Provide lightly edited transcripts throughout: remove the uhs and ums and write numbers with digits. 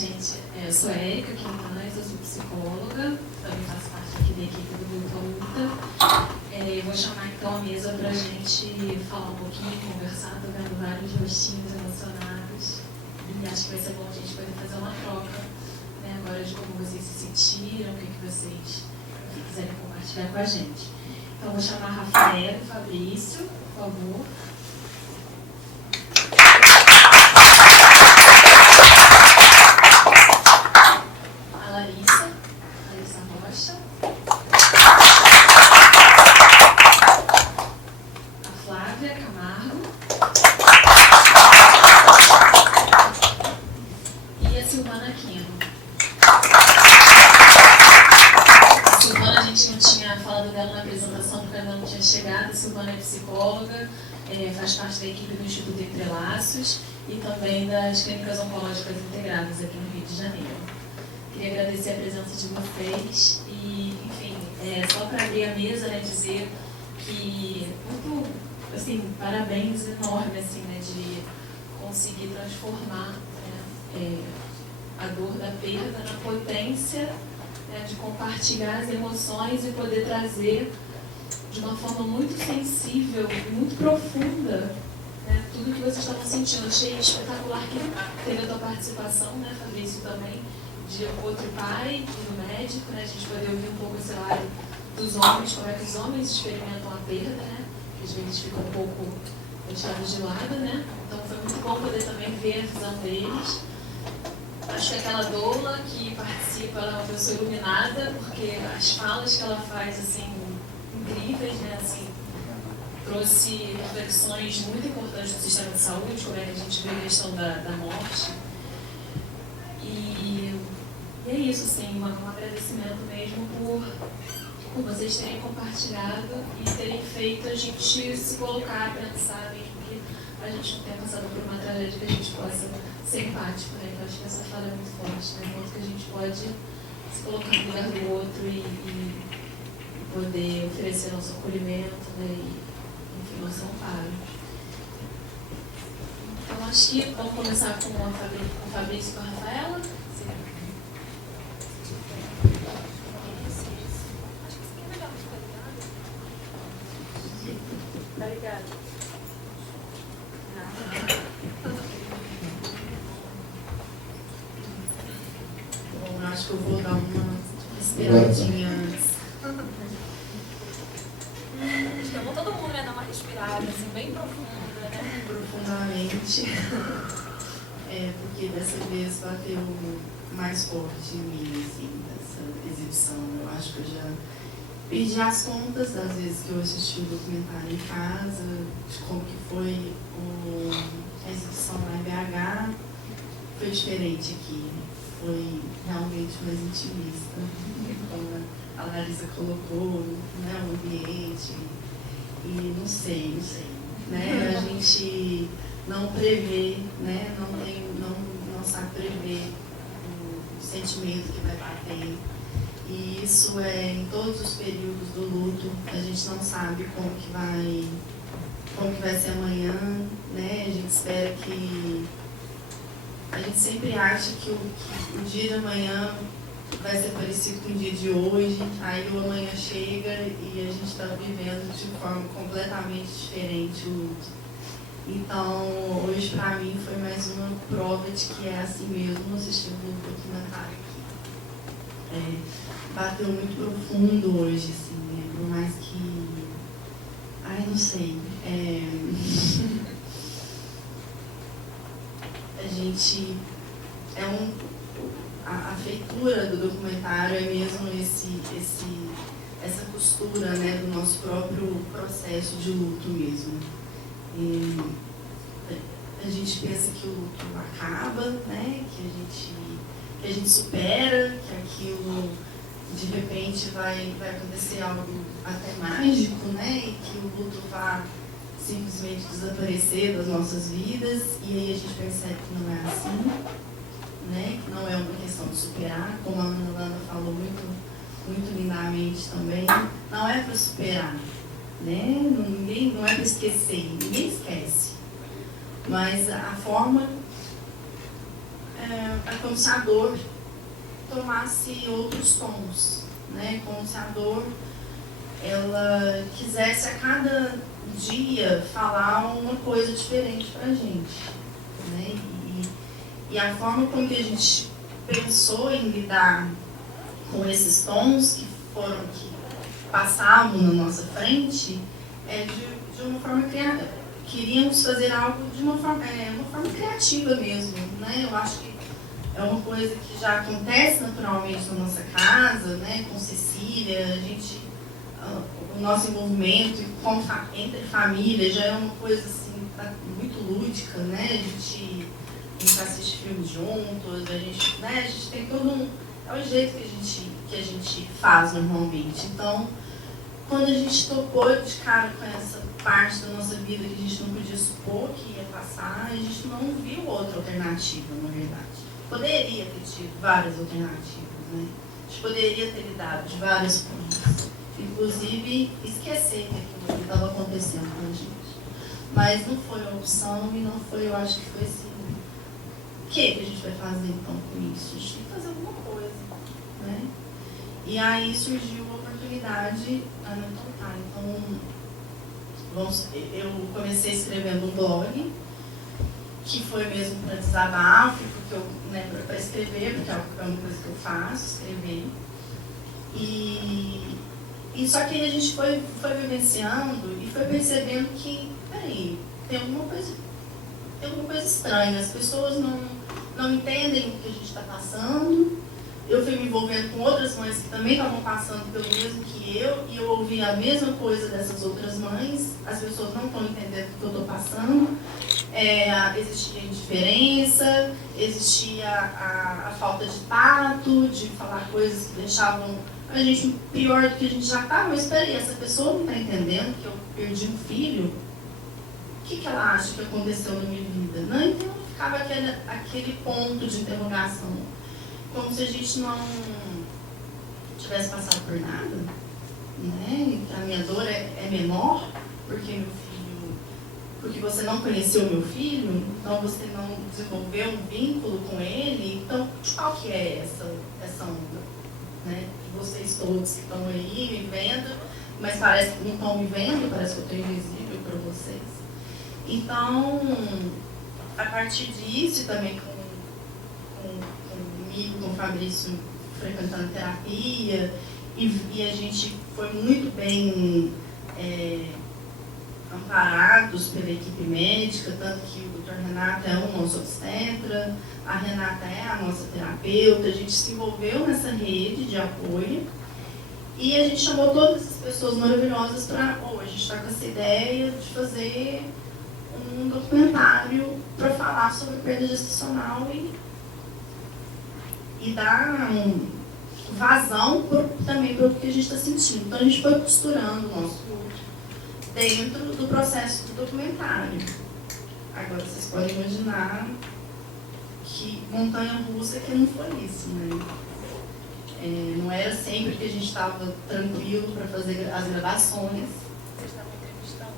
Gente, eu sou Érica Quintana, eu sou psicóloga, também faço parte aqui da equipe do Luta Luta. Eu vou chamar então a mesa para a gente falar um pouquinho, conversar, tô vendo vários rostinhos emocionados e acho que vai ser bom a gente poder fazer uma troca, né, agora de como vocês se sentiram, o que vocês quiserem compartilhar com a gente. Então, vou chamar a Rafaela e o Fabrício, por favor. A Larissa Rocha. A Flávia Camargo. E a Silvana Aquino. A Silvana, a gente não tinha falado dela na apresentação porque ela não tinha chegado. A Silvana é psicóloga, faz parte da equipe do Instituto Entrelaços e também das Clínicas Oncológicas Integradas aqui no Rio de Janeiro. Queria agradecer a presença de vocês e, enfim, só para abrir a mesa, né, dizer que muito, assim, parabéns enorme, assim, né, de conseguir transformar, né, a dor da perda na potência, né, de compartilhar as emoções e poder trazer de uma forma muito sensível e muito profunda, né, tudo que vocês estavam sentindo. Achei espetacular que teve a tua participação, né, Fabrício, também, de outro pai e do médico, né, a gente poder ouvir um pouco esse lado dos homens, como é que os homens experimentam a perda, né, que às vezes ficam um pouco deixados de lado, né, então foi muito bom poder também ver a visão deles. Acho que aquela doula que participa, ela é uma pessoa iluminada, porque as falas que ela faz, assim, incríveis, né, assim, trouxe reflexões muito importantes do sistema de saúde, como é que a gente vê a questão da morte. E é isso, assim, um agradecimento mesmo por vocês terem compartilhado e terem feito a gente se colocar, pensar mesmo que a gente não tenha passado por uma tragédia, que a gente possa ser empático, né? Então, acho que essa fala é muito forte, né? Quanto que a gente pode se colocar no lugar do outro e poder oferecer nosso acolhimento, né? E, enfim, nosso amparo. Então, acho que vamos começar com o Fabrício e com a Rafaela. Obrigada. Bom, acho que eu vou dar uma respiradinha antes. Acho que é bom todo mundo, né, dar uma respirada, assim, bem profunda, né? Profundamente. Porque dessa vez bateu mais forte em mim, assim, dessa exibição. Eu acho que eu já perdi as contas das vezes que eu assisti o documentário em casa, de como que foi a exibição na BH. Foi diferente aqui, foi realmente mais intimista, como a Larissa colocou, né, o ambiente. E não sei, né, a gente não prevê, né, não sabe prever o sentimento que vai bater. E isso em todos os períodos do luto, a gente não sabe como que vai ser amanhã, né? A gente espera que... A gente sempre acha que o dia de amanhã vai ser parecido com o dia de hoje, aí o amanhã chega e a gente está vivendo de forma completamente diferente o luto. Então, hoje para mim foi mais uma prova de que é assim mesmo assistindo o documentário aqui. Bateu muito profundo hoje, assim, né? Por mais que... Ai, não sei. A gente... A feitura do documentário é mesmo essa costura, né, do nosso próprio processo de luto mesmo. A gente pensa que o luto acaba, né? Que a gente supera, que aquilo... de repente vai acontecer algo até mágico, né? E que o luto vai simplesmente desaparecer das nossas vidas, e aí a gente percebe que não é assim, né? Que não é uma questão de superar, como a Ana Landa falou muito lindamente também, não é para superar, né? Não é para esquecer, ninguém esquece, mas a forma é como se a dor tomasse outros tons, né? Como se a dor ela quisesse a cada dia falar uma coisa diferente pra gente, né? E a forma como que a gente pensou em lidar com esses tons que passavam na nossa frente é de uma forma criativa. Queríamos fazer algo de uma forma criativa mesmo, né? Eu acho que é uma coisa que já acontece naturalmente na nossa casa, né? Com Cecília, o nosso envolvimento entre família já é uma coisa assim, muito lúdica, né? A gente assiste filmes juntos, a gente tem todo é o jeito que a gente faz normalmente. Então, quando a gente topou de cara com essa parte da nossa vida que a gente não podia supor que ia passar, a gente não viu outra alternativa, na verdade. Poderia ter tido várias alternativas, né? A gente poderia ter lidado de várias formas. Inclusive, esquecer que aquilo que estava acontecendo com a gente. Mas não foi a opção e não foi, eu acho que foi assim, o que a gente vai fazer então com isso? A gente tem que fazer alguma coisa, né? E aí surgiu a oportunidade, eu comecei escrevendo um blog, que foi mesmo para desabafo, para escrever, porque é uma coisa que eu faço, escrever. E só que a gente foi vivenciando e foi percebendo que, peraí, tem alguma coisa estranha, as pessoas não entendem o que a gente está passando. Eu fui me envolvendo com outras mães que também estavam passando pelo mesmo que eu, e eu ouvi a mesma coisa dessas outras mães. As pessoas não estão entendendo o que eu estou passando. Existia indiferença, existia a falta de tato, de falar coisas que deixavam a gente pior do que a gente já estava. Mas peraí, essa pessoa não está entendendo que eu perdi um filho? O que ela acha que aconteceu na minha vida? Não, então ficava aquele ponto de interrogação. Como se a gente não tivesse passado por nada, né? A minha dor é menor porque você não conheceu meu filho, então você não desenvolveu um vínculo com ele. Então, qual que é essa onda, né? De vocês todos que estão aí me vendo, mas parece que não estão me vendo, parece que eu estou invisível para vocês. Então, a partir disso, e também comigo, com o Fabrício, frequentando terapia, e a gente foi muito bem amparados pela equipe médica, tanto que o Dr. Renato é o nosso obstetra, a Renata é a nossa terapeuta, a gente se envolveu nessa rede de apoio e a gente chamou todas essas pessoas maravilhosas para, a gente está com essa ideia de fazer um documentário para falar sobre perda gestacional e dar vazão também para o que a gente está sentindo. Então a gente foi costurando o nosso dentro do processo do documentário. Agora vocês podem imaginar que montanha-russa que não foi isso, né? Não era sempre que a gente estava tranquilo para fazer as gravações. Vocês estavam entrevistando?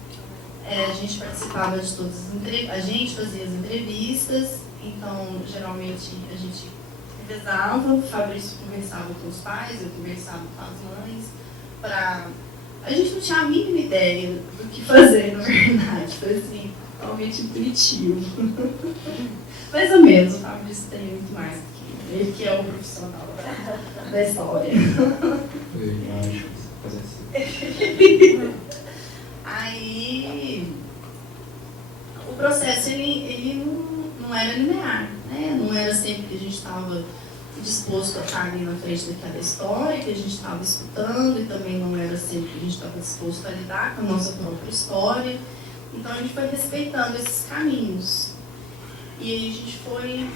A gente participava de todas as entrevistas, a gente fazia as entrevistas, então geralmente a gente revezava, o Fabrício conversava com os pais, eu conversava com as mães, a gente não tinha a mínima ideia do que fazer, na verdade, foi assim, totalmente intuitivo. Mais ou menos, o Fabrício tem muito mais do que ele, que é o profissional da história. Eu acho que fazer assim. Aí, o processo ele não era linear, né? Não era sempre que a gente estava disposto a estar ali na frente daquela história, que a gente estava escutando, e também não era sempre que a gente estava disposto a lidar com a nossa própria história. Então a gente foi respeitando esses caminhos. E aí a gente foi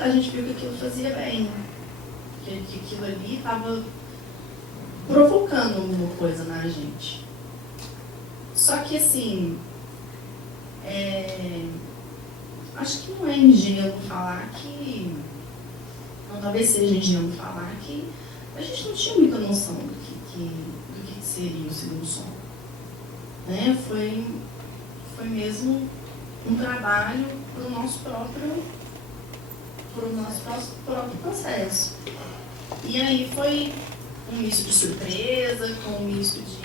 a gente viu que aquilo fazia bem, que aquilo ali estava provocando alguma coisa na gente. Só que assim, acho que não é ingênuo falar que, não, talvez seja ingênuo falar que a gente não tinha muita noção do que seria o segundo som. Né? Foi mesmo um trabalho para o nosso próprio o nosso próprio processo. E aí foi um misto de surpresa, com um misto de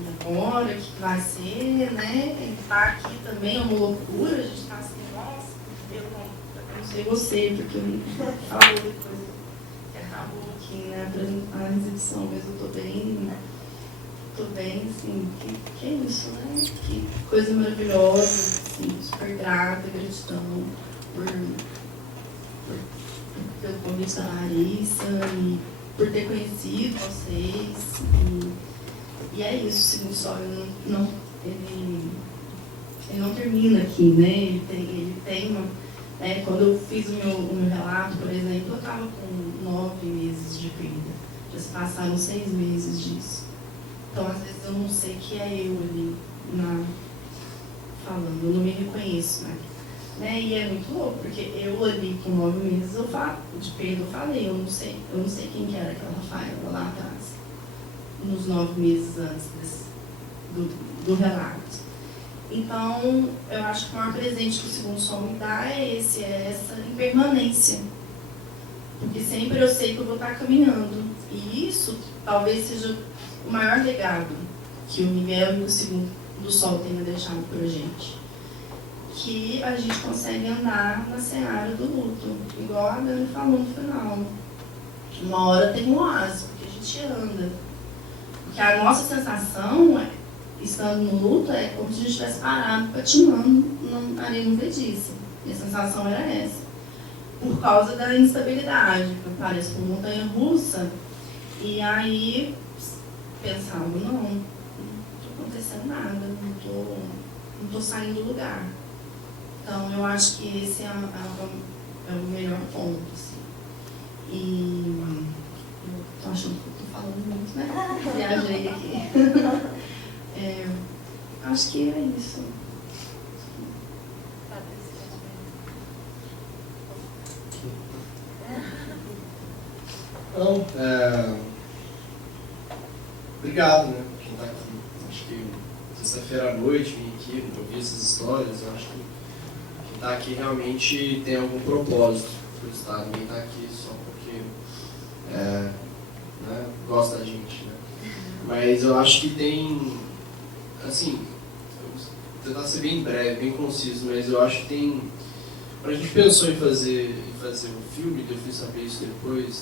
e agora, o que vai ser, né? Estar aqui também é uma loucura, a gente está assim, nossa, eu não sei você, porque eu falou depois que acabou aqui, né, a exibição, mas eu tô bem, assim, que é isso, né? Que coisa maravilhosa, assim, super grata, gratidão pelo convite da Larissa e por ter conhecido vocês. E é isso, o Segundo Sol, ele não termina aqui, né? Ele tem uma... Né? Quando eu fiz o meu relato, por exemplo, eu estava com 9 meses de perda. Já se passaram 6 meses disso. Então, às vezes, eu não sei que é eu ali falando, eu não me reconheço, né? E é muito louco, porque eu ali com 9 meses de perda eu falei, eu não sei quem que era aquela Rafaela lá atrás, nos 9 meses antes do relato. Então, eu acho que o maior presente que o Segundo Sol me dá é essa impermanência. Porque sempre eu sei que eu vou estar caminhando. E isso talvez seja o maior legado que o Miguel e o Segundo Sol tenham deixado para a gente. Que a gente consegue andar na seara do luto, igual a Dani falou no final. Uma hora tem um oásis, porque a gente anda. Porque a nossa sensação, estando no luto, é como se a gente estivesse parado, patinando na areia movediça. E a sensação era essa. Por causa da instabilidade, que parece uma montanha-russa. E aí, pensava, não está acontecendo nada, não estou saindo do lugar. Então, eu acho que esse é o melhor ponto, assim. E eu estou achando que eu estou falando muito, né? Viajei aqui. Acho que é isso. Então, obrigado, né, por quem está aqui. Acho que sexta-feira à noite vim aqui, ouvir essas histórias. Eu acho que quem está aqui realmente tem algum propósito por estar. Ninguém está aqui só porque né, gosta da gente, né? Mas eu acho que tem, assim, vou tentar ser bem breve, bem conciso, mas eu acho que tem... Quando a gente pensou em fazer um filme, eu fui saber isso depois de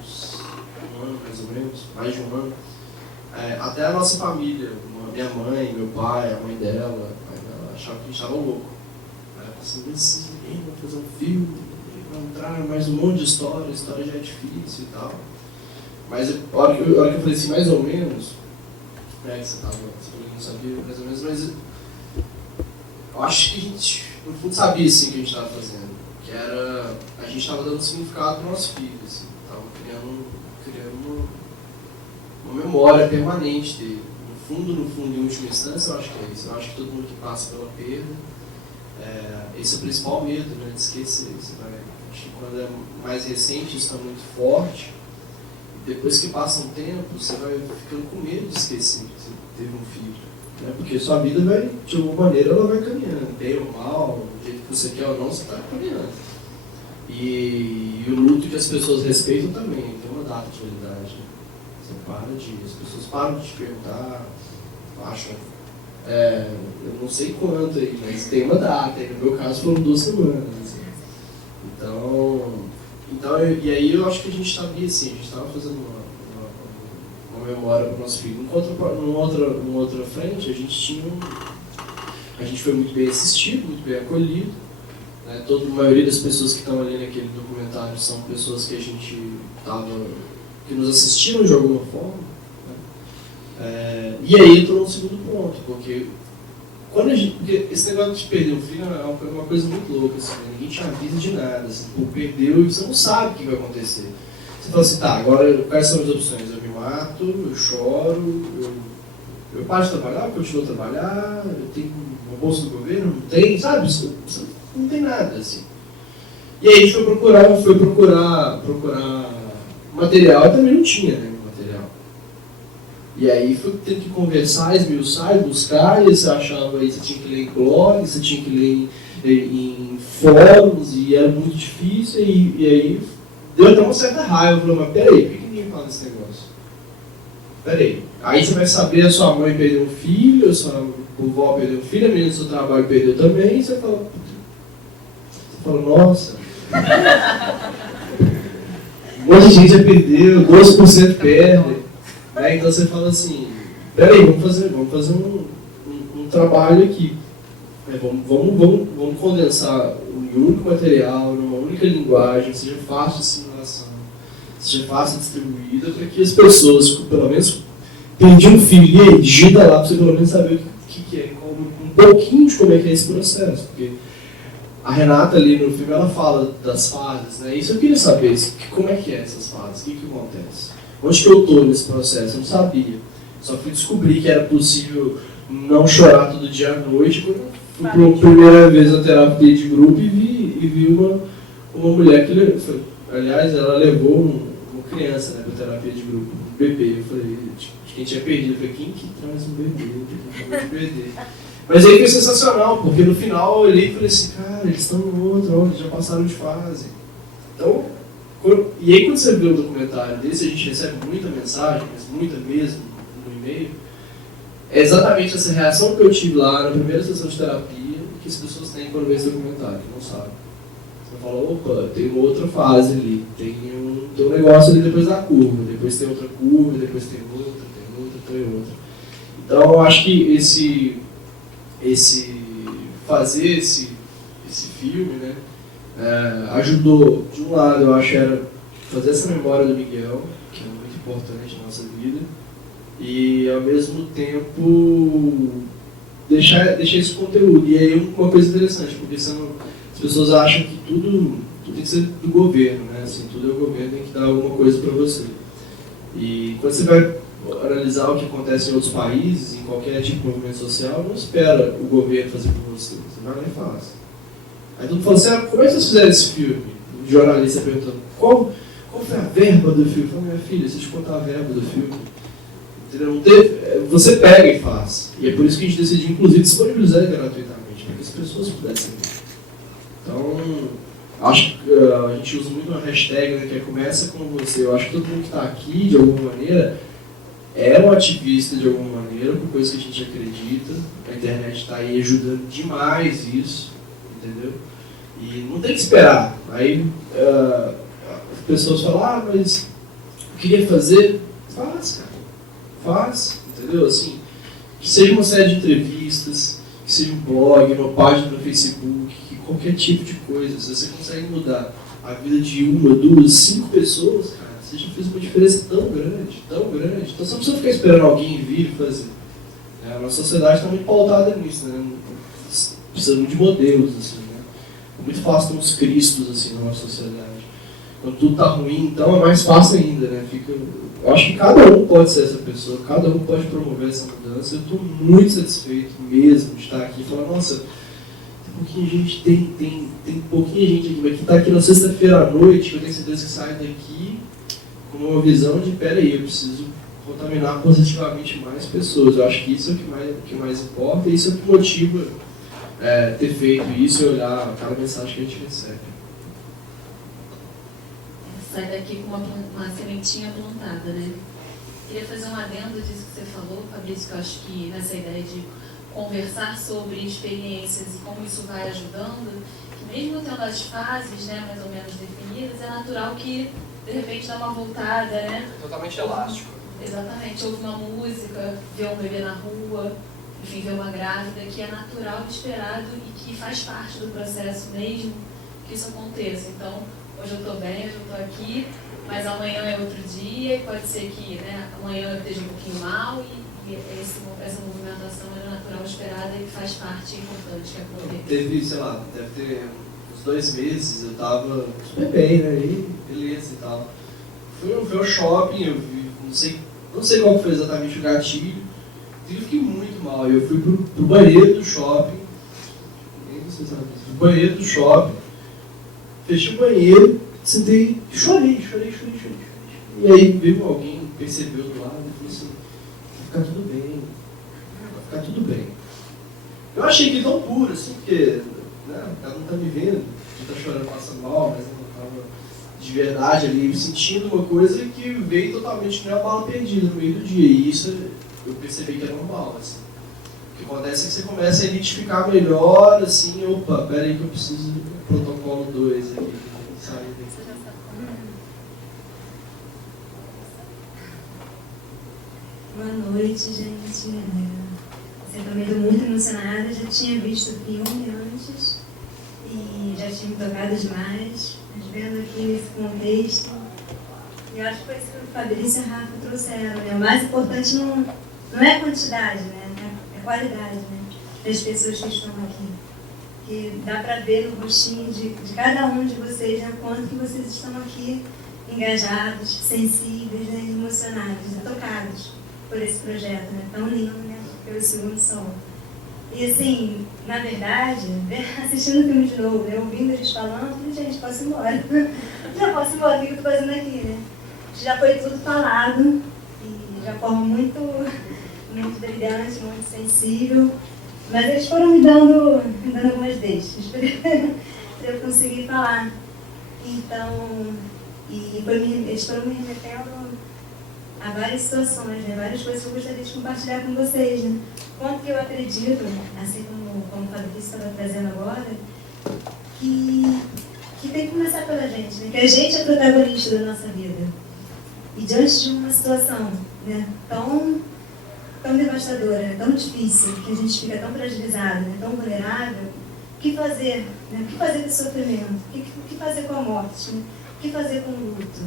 uns um ano, mais ou menos, mais de um ano, até a nossa família, minha mãe, meu pai, a mãe dela achavam que a gente estava louco. Ela falou assim, mas esses meninos vão fazer um filme, vão entrar mais um monte de história, a história já é difícil e tal. Mas a hora que eu falei assim, mais ou menos, você não sabia mais ou menos, mas eu acho que a gente, no fundo, sabia assim, o que a gente estava fazendo. Que era, a gente estava dando significado para o nosso filho, assim, estava criando uma memória permanente dele. No fundo, em última instância, eu acho que é isso. Eu acho que todo mundo que passa pela perda, esse é o principal medo, né, de esquecer. Acho que quando é mais recente, isso está muito forte. Depois que passa um tempo, você vai ficando com medo de esquecer que você teve um filho. Né? Porque sua vida vai, de alguma maneira, ela vai caminhando. Bem ou mal, do jeito que você quer ou não, você está caminhando. E o luto que as pessoas respeitam também, tem uma data de validade. Né? As pessoas param de te perguntar, acham, eu não sei quanto aí, mas tem uma data, e no meu caso foram 2 semanas. Assim. Então, e aí eu acho que a gente sabia assim, a gente estava fazendo uma memória para o nosso filho. Numa outra frente, a gente foi muito bem assistido, muito bem acolhido. Né? A maioria das pessoas que estão ali naquele documentário são pessoas que a gente que nos assistiram de alguma forma. Né? E aí entrou no segundo ponto, porque porque esse negócio de perder um filho é uma coisa muito louca, assim, né? Ninguém te avisa de nada, assim, perdeu e você não sabe o que vai acontecer. Você fala assim, tá, agora quais são as opções? Eu me mato, eu choro, eu paro de trabalhar, eu continuo a trabalhar, eu tenho uma bolsa do governo, não tem, sabe? Você não tem nada, assim. E aí a gente foi procurar material e também não tinha, né, material. E aí foi tendo que conversar, esmiuçar, buscar, e você achava aí, você tinha que ler em blog, você tinha que ler em fóruns e era muito difícil, e aí deu até uma certa raiva. Eu falei, mas peraí, por que ninguém fala desse negócio? Peraí, aí você vai saber, a sua mãe perdeu um filho, a sua vovó perdeu um filho, a menina do seu trabalho perdeu também, e você fala, nossa, um monte de gente já perdeu, 12% perde, né? Então você fala assim, peraí, vamos fazer um trabalho aqui. Vamos condensar um único material, numa única linguagem, seja fácil de assimilação, seja fácil de distribuída, para que as pessoas, pelo menos, perdi um filho, e aí, digita lá para você pelo menos saber o que é, um pouquinho de como é que é esse processo. Porque a Renata ali no filme, ela fala das fases, né? Isso eu queria saber, como é que é essas fases, o que acontece? Onde que eu estou nesse processo? Eu não sabia. Só fui descobrir que era possível não chorar todo dia à noite quando eu fui pela primeira vez na terapia de grupo e vi uma mulher que, aliás, ela levou uma criança, né, para terapia de grupo, um bebê. Eu falei, de quem tinha perdido, eu falei, quem que traz um bebê? Quem traz um bebê? Mas aí foi sensacional, porque no final eu olhei e falei assim, cara, eles estão no outro, eles já passaram de fase. Então, e aí quando você vê um documentário desse, a gente recebe muita mensagem, mas muita mesmo, no e-mail, é exatamente essa reação que eu tive lá na primeira sessão de terapia que as pessoas têm quando vê esse documentário, que não sabem. Você fala, opa, tem uma outra fase ali, tem um negócio ali depois da curva, depois tem outra curva, depois tem outra. Então eu acho que fazer esse filme, né, ajudou, de um lado, eu acho, era fazer essa memória do Miguel, que é muito importante na nossa vida, e ao mesmo tempo deixar esse conteúdo. E aí uma coisa interessante, porque as pessoas acham que tudo tem que ser do governo, né? Assim, tudo é o governo, tem que dar alguma coisa para você. E quando você vai analisar o que acontece em outros países, em qualquer tipo de movimento social, não espera o governo fazer por você, você vai lá e faz. Aí todo mundo fala assim, como é que vocês fizeram esse filme? O jornalista perguntando, qual foi a verba do filme? Eu falei, minha filha, se eu te contar a verba do filme, você pega e faz. E é por isso que a gente decidiu, inclusive, disponibilizar gratuitamente, para que as pessoas pudessem ver. Então, acho que a gente usa muito uma hashtag, né, que é Começa com Você. Eu acho que todo mundo que está aqui, de alguma maneira, é um ativista de alguma maneira, por coisa que a gente acredita. A internet está aí ajudando demais isso, entendeu? E não tem que esperar. Aí as pessoas falam, mas eu queria fazer. Faz, cara. Faz, entendeu? Assim, que seja uma série de entrevistas, que seja um blog, uma página no Facebook, que qualquer tipo de coisa. Se você consegue mudar a vida de 1, 2, 5 pessoas, cara, você já fez uma diferença tão grande, tão grande. Então você não precisa ficar esperando alguém vir e fazer. A nossa sociedade está muito pautada nisso, né? Precisamos de modelos, assim, né? É muito fácil ter uns cristos, assim, na nossa sociedade. Quando tudo está ruim, então é mais fácil ainda, né? Eu acho que cada um pode ser essa pessoa, cada um pode promover essa mudança. Eu estou muito satisfeito mesmo de estar aqui e falar, nossa, tem pouquinha gente, tem pouquinha gente aqui, mas que está aqui na sexta-feira à noite, eu tenho certeza que sai daqui com uma visão de, peraí, eu preciso contaminar positivamente mais pessoas. Eu acho que isso é o que mais importa, e isso é o que motiva ter feito isso e olhar cada mensagem que a gente recebe. Sai daqui com uma sementinha plantada, né? Queria fazer um adendo disso que você falou, Fabrício, que eu acho que nessa ideia de conversar sobre experiências e como isso vai ajudando, que mesmo tendo as fases, né, mais ou menos definidas, é natural que de repente dá uma voltada, né? Totalmente elástico. Exatamente, ouve uma música, vê um bebê na rua, enfim, vê uma grávida, que é natural, esperado e que faz parte do processo mesmo que isso aconteça. Então, hoje eu estou bem, hoje eu estou aqui, mas amanhã é outro dia, e pode ser que, né, amanhã eu esteja um pouquinho mal, e essa movimentação é natural, esperada e faz parte importante que aconteça. Teve, sei lá, deve ter uns 2 meses, eu estava super bem, né, e beleza e tal. Fui ao shopping, eu vi, não sei qual foi exatamente o gatilho, e eu fiquei muito mal. Eu fui pro banheiro do shopping, nem você sabe disso, pro banheiro do shopping, fechei o banheiro, sentei e chorei. E aí veio alguém, percebeu do lado e falou assim, vai ficar tudo bem. Eu achei que tão puro, assim, porque né, ela não tá me vendo, não tá chorando, passando mal, mas ela tava de verdade ali, sentindo uma coisa que veio totalmente uma bala perdida no meio do dia. E isso eu percebi que é normal, assim. O que acontece é que você começa a identificar melhor, assim, opa, peraí que eu preciso do protocolo 2 aqui, sabe? Você já sabe como é. Boa noite, gente. Eu também estou muito emocionada, já tinha visto o filme antes e já tinha me tocado demais, mas vendo aqui nesse contexto, eu acho que foi isso que o Fabrício e a Rafa trouxeram, né? O mais importante não é a quantidade, né? É a qualidade, né? Das pessoas que estão aqui. Que dá para ver no rostinho de cada um de vocês, né? Quanto que vocês estão aqui engajados, sensíveis, né? Emocionados, tocados por esse projeto, né? Tão lindo, né? Pelo Segundo Som. E assim, na verdade, assistindo o filme de novo, né? Ouvindo eles falando, eu falei, gente, posso ir embora. Já posso ir embora, o que eu estou fazendo aqui, né? Já foi tudo falado, e de uma forma muito brilhante, muito sensível. Mas eles foram me dando algumas deixas para eu conseguir falar. Então, eles foram me remetendo há várias situações, né? Várias coisas que eu gostaria de compartilhar com vocês. Né? Quanto que eu acredito, assim como o Fabrício estava trazendo agora, que tem que começar pela gente, né? Que a gente é protagonista da nossa vida. E diante de uma situação, né, tão devastadora, né, tão difícil, que a gente fica tão fragilizado, né, tão vulnerável, o que fazer? Né? O que fazer com o sofrimento? O que fazer com a morte? Né? O que fazer com o luto?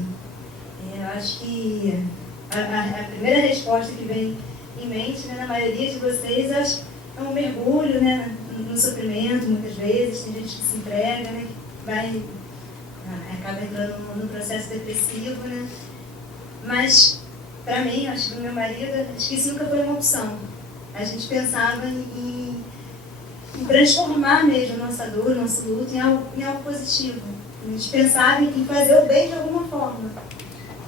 Eu acho que a primeira resposta que vem em mente, né, na maioria de vocês, acho, é um mergulho, né, no sofrimento, muitas vezes. Tem gente que se entrega, né, que acaba entrando num processo depressivo, né? Mas, para mim, acho que do meu marido, acho que isso nunca foi uma opção. A gente pensava em transformar mesmo a nossa dor, o nosso luto em algo positivo. A gente pensava em fazer o bem de alguma forma.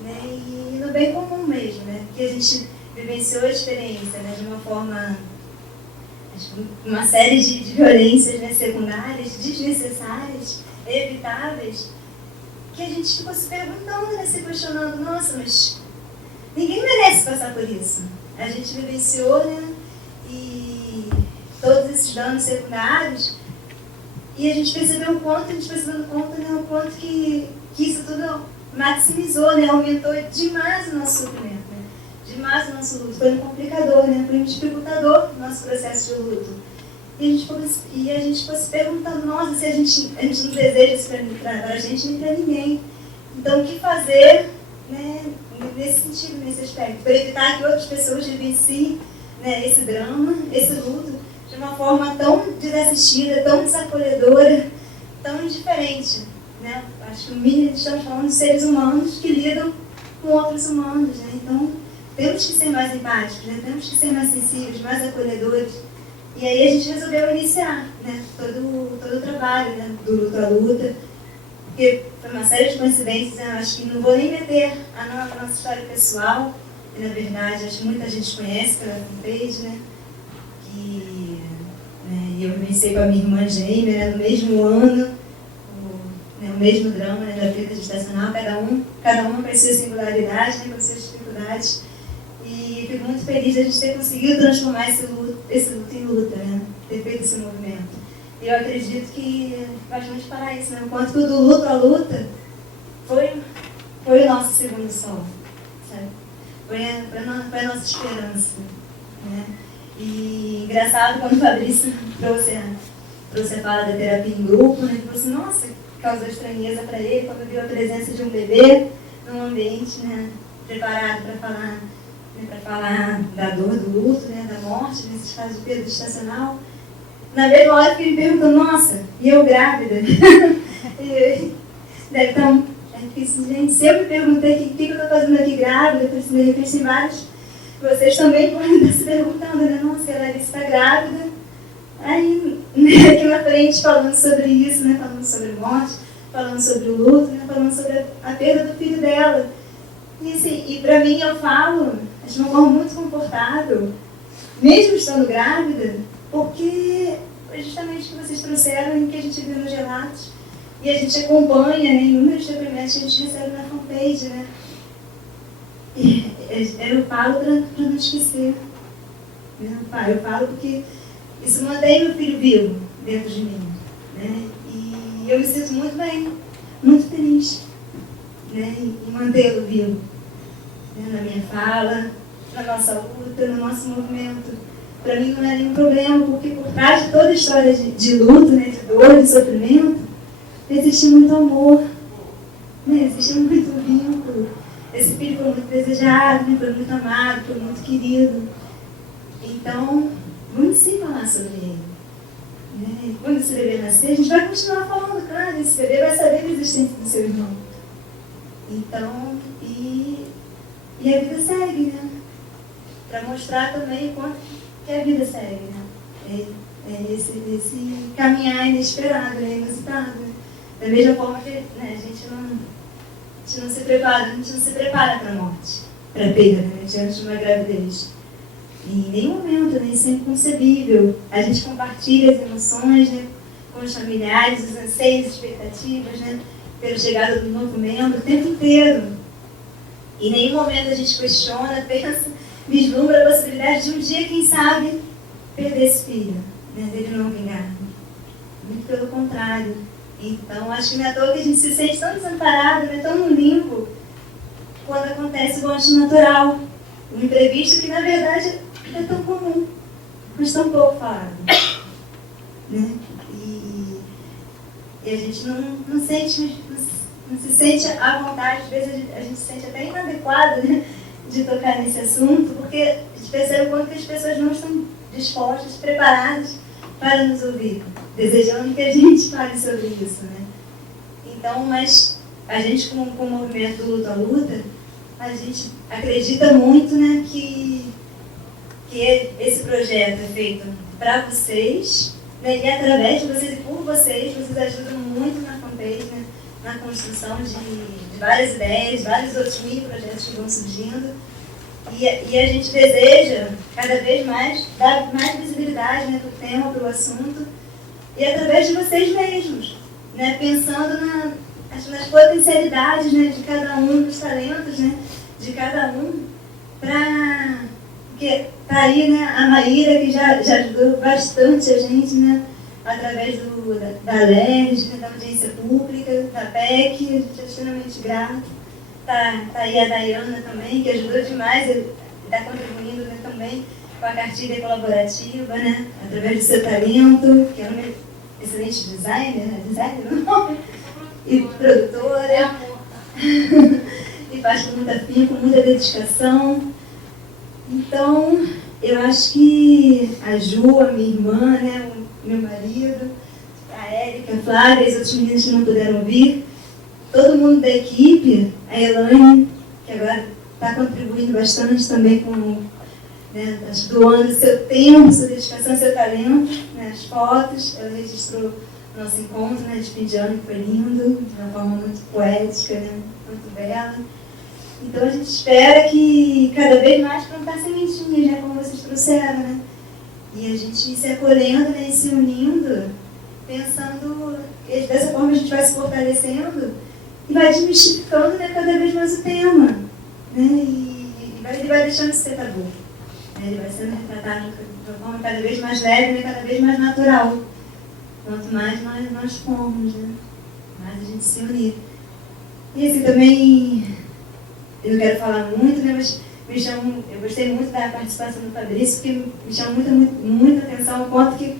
Né? E no bem comum mesmo, né? Porque a gente vivenciou a experiência, né? De uma forma, acho que uma série de violências, né? Secundárias, desnecessárias, evitáveis, que a gente ficou se perguntando, né? Se questionando, nossa, mas ninguém merece passar por isso. A gente vivenciou, né? E todos esses danos secundários, e a gente percebeu o quanto, né? O quanto que isso tudo maximizou, né? Aumentou demais o nosso sofrimento, né? Demais o nosso luto. Foi um complicador, né? Foi um dificultador do nosso processo de luto. E a gente ficou se perguntando, nossa, se a gente não deseja isso para a gente nem para ninguém. Então, o que fazer, né, nesse sentido, nesse aspecto? Para evitar que outras pessoas vivenciem, né, esse drama, esse luto, de uma forma tão desassistida, tão desacolhedora, tão indiferente. Né? Acho que no mínimo estamos falando de seres humanos que lidam com outros humanos. Né? Então, temos que ser mais empáticos, né? Temos que ser mais sensíveis, mais acolhedores. E aí a gente resolveu iniciar, né, todo o trabalho, né, do luto à luta, porque foi uma série de coincidências. Eu acho que não vou nem meter a nossa história pessoal, que na verdade acho que muita gente conhece pela fanpage, né, e eu vivenciei com a minha irmã gêmea, né, no mesmo ano, o mesmo drama, né, da vida gestacional, cada uma com as suas singularidades, né, com as suas dificuldades. E fico muito feliz de a gente ter conseguido transformar esse luto em luta, né? Ter feito esse movimento. E eu acredito que faz muito para isso, né? O quanto que o do luto à luta foi o nosso segundo sol, sabe? Foi a nossa esperança, né? E engraçado quando o Fabrício trouxe a fala da terapia em grupo, né? Ele falou assim, nossa, causou estranheza para ele quando viu a presença de um bebê num ambiente, né, preparado para falar da dor, do luto, né, da morte, nesses casos de perda gestacional. Na mesma hora que ele perguntou, nossa, e eu grávida? Então, gente, se eu me perguntei o que eu estou fazendo aqui grávida, eu falei, de repente tem vários, vocês também podem estar se perguntando, né, nossa, a Larissa está grávida. Aí, aqui na frente, falando sobre isso, né, falando sobre morte, falando sobre o luto, né, falando sobre a perda do filho dela. E, assim, e para mim, eu falo de uma forma muito confortável, mesmo estando grávida, porque foi justamente o que vocês trouxeram, em que que a gente viu nos relatos. E a gente acompanha, né, inúmeros depoimentos que a gente recebe na fanpage, né? E eu falo para não esquecer. Eu falo porque isso mantém meu filho vivo dentro de mim, né? E eu me sinto muito bem, muito feliz, né, em mantê-lo vivo, né, na minha fala, na nossa luta, no nosso movimento. Para mim não é nenhum problema, porque por trás de toda a história de luto, né, de dor, de sofrimento, existe muito amor, né, existe muito vínculo. Esse filho foi muito desejado, né, foi muito amado, foi muito querido. Então, vamos sim falar sobre ele. Né? Quando esse bebê nascer, a gente vai continuar falando, claro, esse bebê vai saber da existência do seu irmão. Então, e a vida segue, né? Para mostrar também o quanto que a vida segue, né? Esse caminhar inesperado, né? Inusitado. Né? Da mesma forma que, né, a gente não se prepara para a morte, para a perda, né? Diante de uma gravidez. Em nenhum momento, nem sempre concebível. A gente compartilha as emoções, né, com os familiares, os anseios, expectativas, né, pela chegada do novo membro o tempo inteiro. Em nenhum momento a gente questiona, pensa, vislumbra a possibilidade de um dia, quem sabe, perder esse filho, né, dele não vingar. Muito pelo contrário. Então, acho que não é à toa que a gente se sente tão desamparado, né, tão no limbo, quando acontece o antinatural. Um imprevisto que, na verdade, é tão comum, mas tão pouco falado. Né? E a gente não se sente à vontade, às vezes a gente se sente até inadequado, né, de tocar nesse assunto, porque a gente percebe o quanto que as pessoas não estão dispostas, preparadas para nos ouvir, desejando que a gente fale sobre isso. Né? Então, mas a gente, com o movimento do Luta a Luta, a gente acredita muito, né, que esse projeto é feito para vocês, né, e através de vocês e por vocês ajudam muito na fanpage, né, na construção de várias ideias, vários outros mini-projetos que vão surgindo. E a gente deseja, cada vez mais, dar mais visibilidade, né, para o tema, para o assunto, e através de vocês mesmos, né, pensando nas potencialidades, né, de cada um, dos talentos, né, de cada um, porque tá aí, né, a Maíra, que já ajudou bastante a gente, né, através da LERJ, né, da audiência pública, da PEC, a gente é extremamente grato. Tá aí a Dayana também, que ajudou demais, e está contribuindo, né, também com a cartilha colaborativa, né, através do seu talento, que é uma excelente designer não? E produtora, e faz com muita afinco, com muita dedicação. Então, eu acho que a Ju, a minha irmã, né, o meu marido, a Érica, a Flávia, e os outros meninos que não puderam vir, todo mundo da equipe, a Elaine, que agora está contribuindo bastante também com, né, doando seu tempo, sua dedicação, seu talento, né, as fotos. Ela registrou o nosso encontro, né, de fim de ano, que foi lindo, de uma forma muito poética, né, muito bela. Então a gente espera que cada vez mais plantar sementinhas, né, como vocês trouxeram, né? E a gente se acolhendo, né, e se unindo, pensando, e dessa forma a gente vai se fortalecendo e vai desmistificando, né, cada vez mais o tema, né? E vai deixando de ser tabu. Né? Ele vai sendo retratado de uma forma cada vez mais leve, né, cada vez mais natural. Quanto mais nós formos, né? Mais a gente se unir. E assim também, eu não quero falar muito, né, mas eu gostei muito da participação do Fabrício, porque me chama muita atenção o quanto que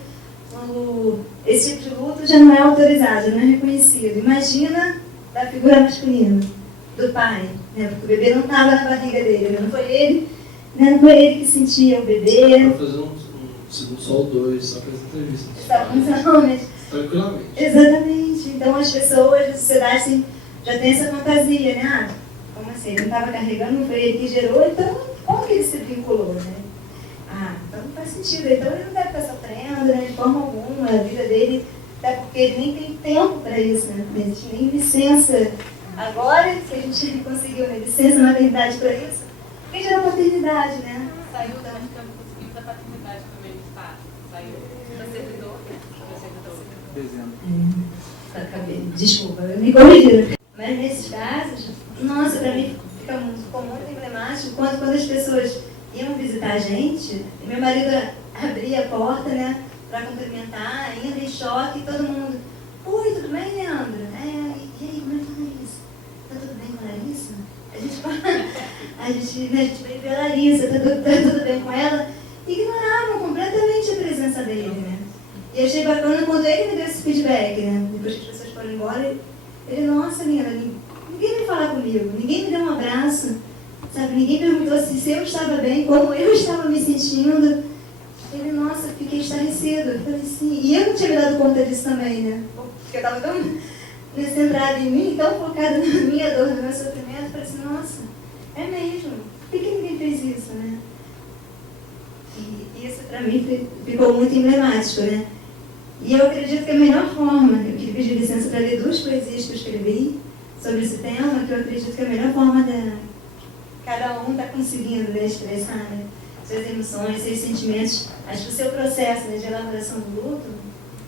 esse tipo de luto já não é autorizado, não é reconhecido. Imagina da figura masculina, do pai, né, porque o bebê não estava na barriga dele, né, não foi ele que sentia o bebê. Para fazer um segundo só o 2, só para essa entrevista. Exatamente. Tranquilamente. Exatamente. Então as pessoas da sociedade já têm essa fantasia, né? Como assim? Ele não estava carregando, não foi ele que gerou, então como que ele se vinculou, né? Então não faz sentido. Então ele não deve estar sofrendo, né, de forma alguma, a vida dele, até porque ele nem tem tempo para isso, né? Não existe nem licença. Agora que a gente conseguiu, né, licença na verdade para isso, quem gera paternidade, né? Saiu da onde que eu conseguiu da paternidade também, de fato. Saiu da servidor, né? Dezembro. Desculpa, me corrigiram. Mas nesses casos, nossa, para mim ficou muito emblemático quando as pessoas iam visitar a gente, e meu marido abria a porta, né, para cumprimentar, ainda em choque, todo mundo, oi, tudo bem, Leandro? E aí, como é que tá Larissa? Tá tudo bem com a Larissa? A gente veio ver a Larissa, tá tudo bem com ela? Ignoravam completamente a presença dele, né? E achei bacana quando ele me deu esse feedback, né? Depois que as pessoas foram embora, ele, nossa, Nina, ninguém veio falar comigo, ninguém me deu um abraço, sabe? Ninguém perguntou se eu estava bem, como eu estava me sentindo. Ele, nossa, fiquei estarrecido. Eu falei, sim. E eu não tinha me dado conta disso também, né? Porque eu estava tão centrada em mim, tão focada na minha dor, no meu sofrimento. Eu falei assim, nossa, é mesmo. Por que ninguém fez isso, né? E isso, para mim, ficou muito emblemático, né? E eu acredito que a melhor forma, eu queria pedir licença para ler 2 poesias que eu escrevi sobre esse tema, que eu acredito que a melhor forma de cada um está conseguindo, né, expressar, né, suas emoções, seus sentimentos. Acho que o seu processo, né, de elaboração do luto,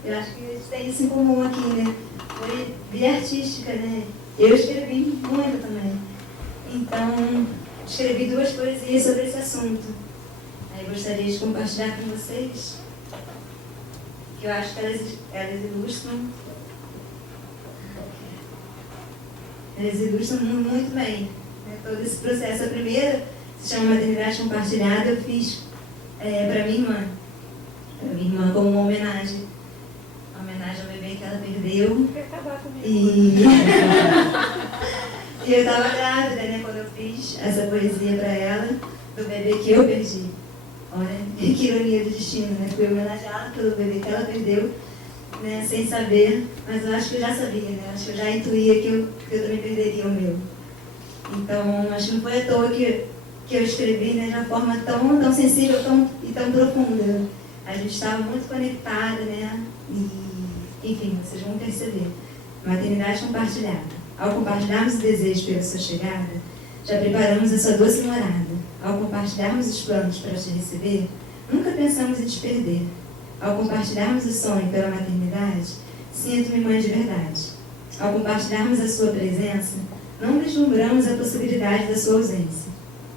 eu acho que a gente tem isso em comum aqui, né? Foi via artística, né? Eu escrevi muito também. Então, escrevi 2 poesias sobre esse assunto. Aí gostaria de compartilhar com vocês, que eu acho que elas ilustram muito bem, né, todo esse processo. A primeira se chama Maternidade Compartilhada, eu fiz para minha irmã como uma homenagem ao bebê que ela perdeu. E eu estava grávida, né, quando eu fiz essa poesia para ela, do bebê que eu perdi. Olha, que ironia do destino, né? Fui homenageada pelo bebê que ela perdeu, né, sem saber, mas eu acho que eu já sabia, né? Acho que eu já intuía que eu também perderia o meu. Então, acho que não foi à toa que eu escrevi, né, de uma forma tão sensível e tão profunda. A gente estava muito conectada, né? E, enfim, vocês vão perceber. Maternidade compartilhada. Ao compartilharmos o desejo pela sua chegada, já preparamos a sua doce morada. Ao compartilharmos os planos para te receber, nunca pensamos em te perder. Ao compartilharmos o sonho pela maternidade, sinto-me mãe de verdade. Ao compartilharmos a sua presença, não vislumbramos a possibilidade da sua ausência.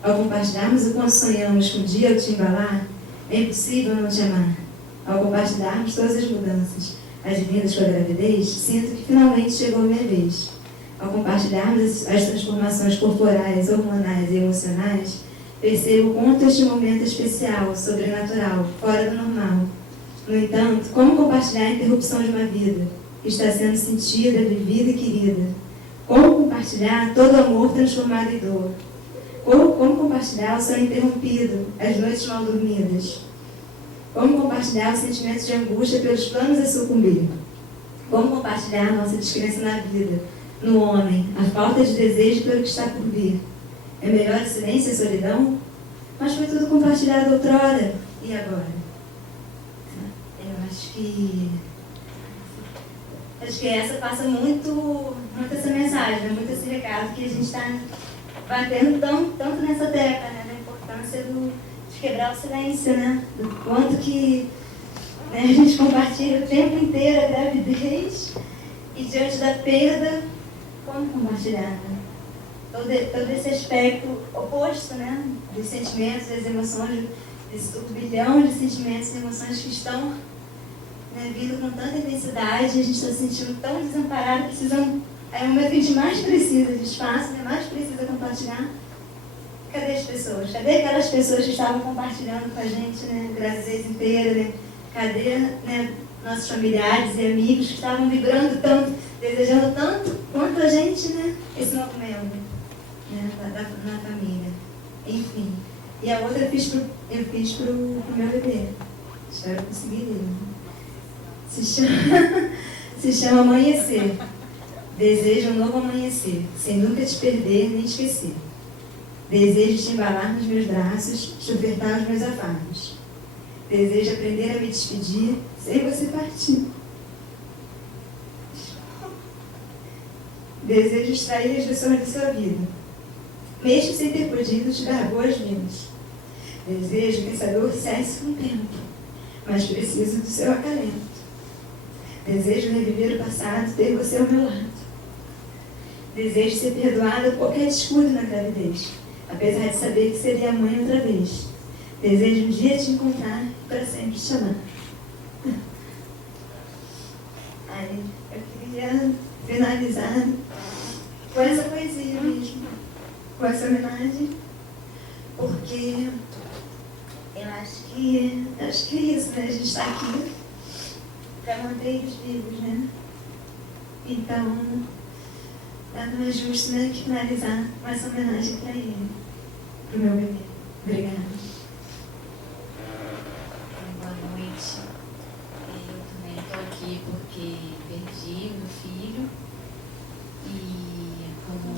Ao compartilharmos o quanto sonhamos que um dia eu te embalar, é impossível não te amar. Ao compartilharmos todas as mudanças advindas com a gravidez, sinto que finalmente chegou a minha vez. Ao compartilharmos as transformações corporais, hormonais e emocionais, percebo quanto este momento é especial, sobrenatural, fora do normal. No entanto, como compartilhar a interrupção de uma vida que está sendo sentida, vivida e querida? Como compartilhar todo o amor transformado em dor? Como compartilhar o sonho interrompido, as noites mal dormidas? Como compartilhar os sentimentos de angústia pelos planos a sucumbir? Como compartilhar nossa descrença na vida, no homem, a falta de desejo pelo que está por vir? É melhor o silêncio e a solidão? Mas foi tudo compartilhado outrora. E agora? Eu acho que essa passa muito essa mensagem, né? Muito esse recado que a gente está batendo tanto nessa tecla, né? Da importância de quebrar o silêncio, né? Do quanto que, né, a gente compartilha o tempo inteiro a gravidez e diante da perda, como compartilhar, né? Todo esse aspecto oposto, né, dos sentimentos, das emoções, desse turbilhão de sentimentos e emoções que estão, né, vindo com tanta intensidade, a gente está se sentindo tão desamparado, é o momento que a gente mais precisa de espaço, né, mais precisa compartilhar. Cadê as pessoas? Cadê aquelas pessoas que estavam compartilhando com a gente, né, a gravidez inteira, né? Cadê, né, nossos familiares e amigos que estavam vibrando tanto, desejando tanto quanto a gente, né, esse novo membro, né, na família. Enfim. E a outra eu fiz pro meu bebê. Espero conseguir ler. Se chama Amanhecer. Desejo um novo amanhecer, sem nunca te perder nem esquecer. Desejo te embalar nos meus braços, te ofertar os meus afagos. Desejo aprender a me despedir sem você partir. Desejo extrair as lições de sua vida, mesmo sem ter podido te dar boas-vindas. Desejo que essa dor cesse com o tempo, mas preciso do seu acalento. Desejo reviver o passado, ter você ao meu lado. Desejo ser perdoada por qualquer descuido na gravidez, apesar de saber que seria mãe outra vez. Desejo um dia te encontrar e para sempre te amar. Aí, eu queria finalizar com essa poesia mesmo, com essa homenagem, porque eu acho que é isso, né? A gente está aqui para manter eles vivos, né? Então, nada mais justo, né, que finalizar com essa homenagem para ele, para o meu bebê. Obrigada. Boa noite. Eu também estou aqui porque perdi meu filho e como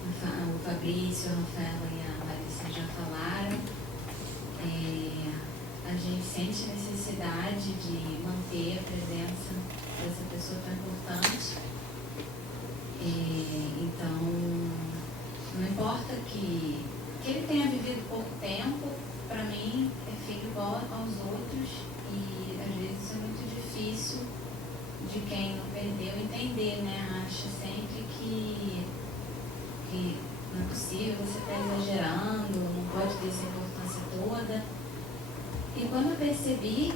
o Fabrício, a Rafaela e a Larissa já falaram, a gente sente a necessidade de manter a presença dessa pessoa tão importante. Então, não importa que ele tenha vivido pouco tempo, para mim é filho igual aos outros e às vezes isso é muito difícil de quem não perdeu entender, né? Acha sempre que não é possível, você está exagerando, não pode ter essa importância toda. E quando eu percebi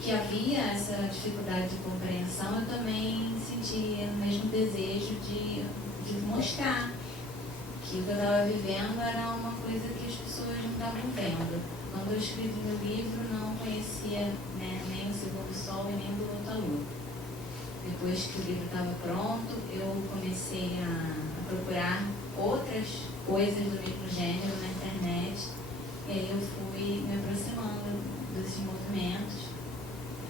que havia essa dificuldade de compreensão, eu também senti o mesmo desejo de mostrar que o que eu estava vivendo era uma coisa que as pessoas não estavam vendo. Quando eu escrevi meu livro, não conhecia, né, nem o Segundo Sol e nem do Luta à Lua. Depois que o livro estava pronto, eu comecei a procurar outras coisas do mesmo gênero na internet, e aí eu fui me aproximando desses movimentos,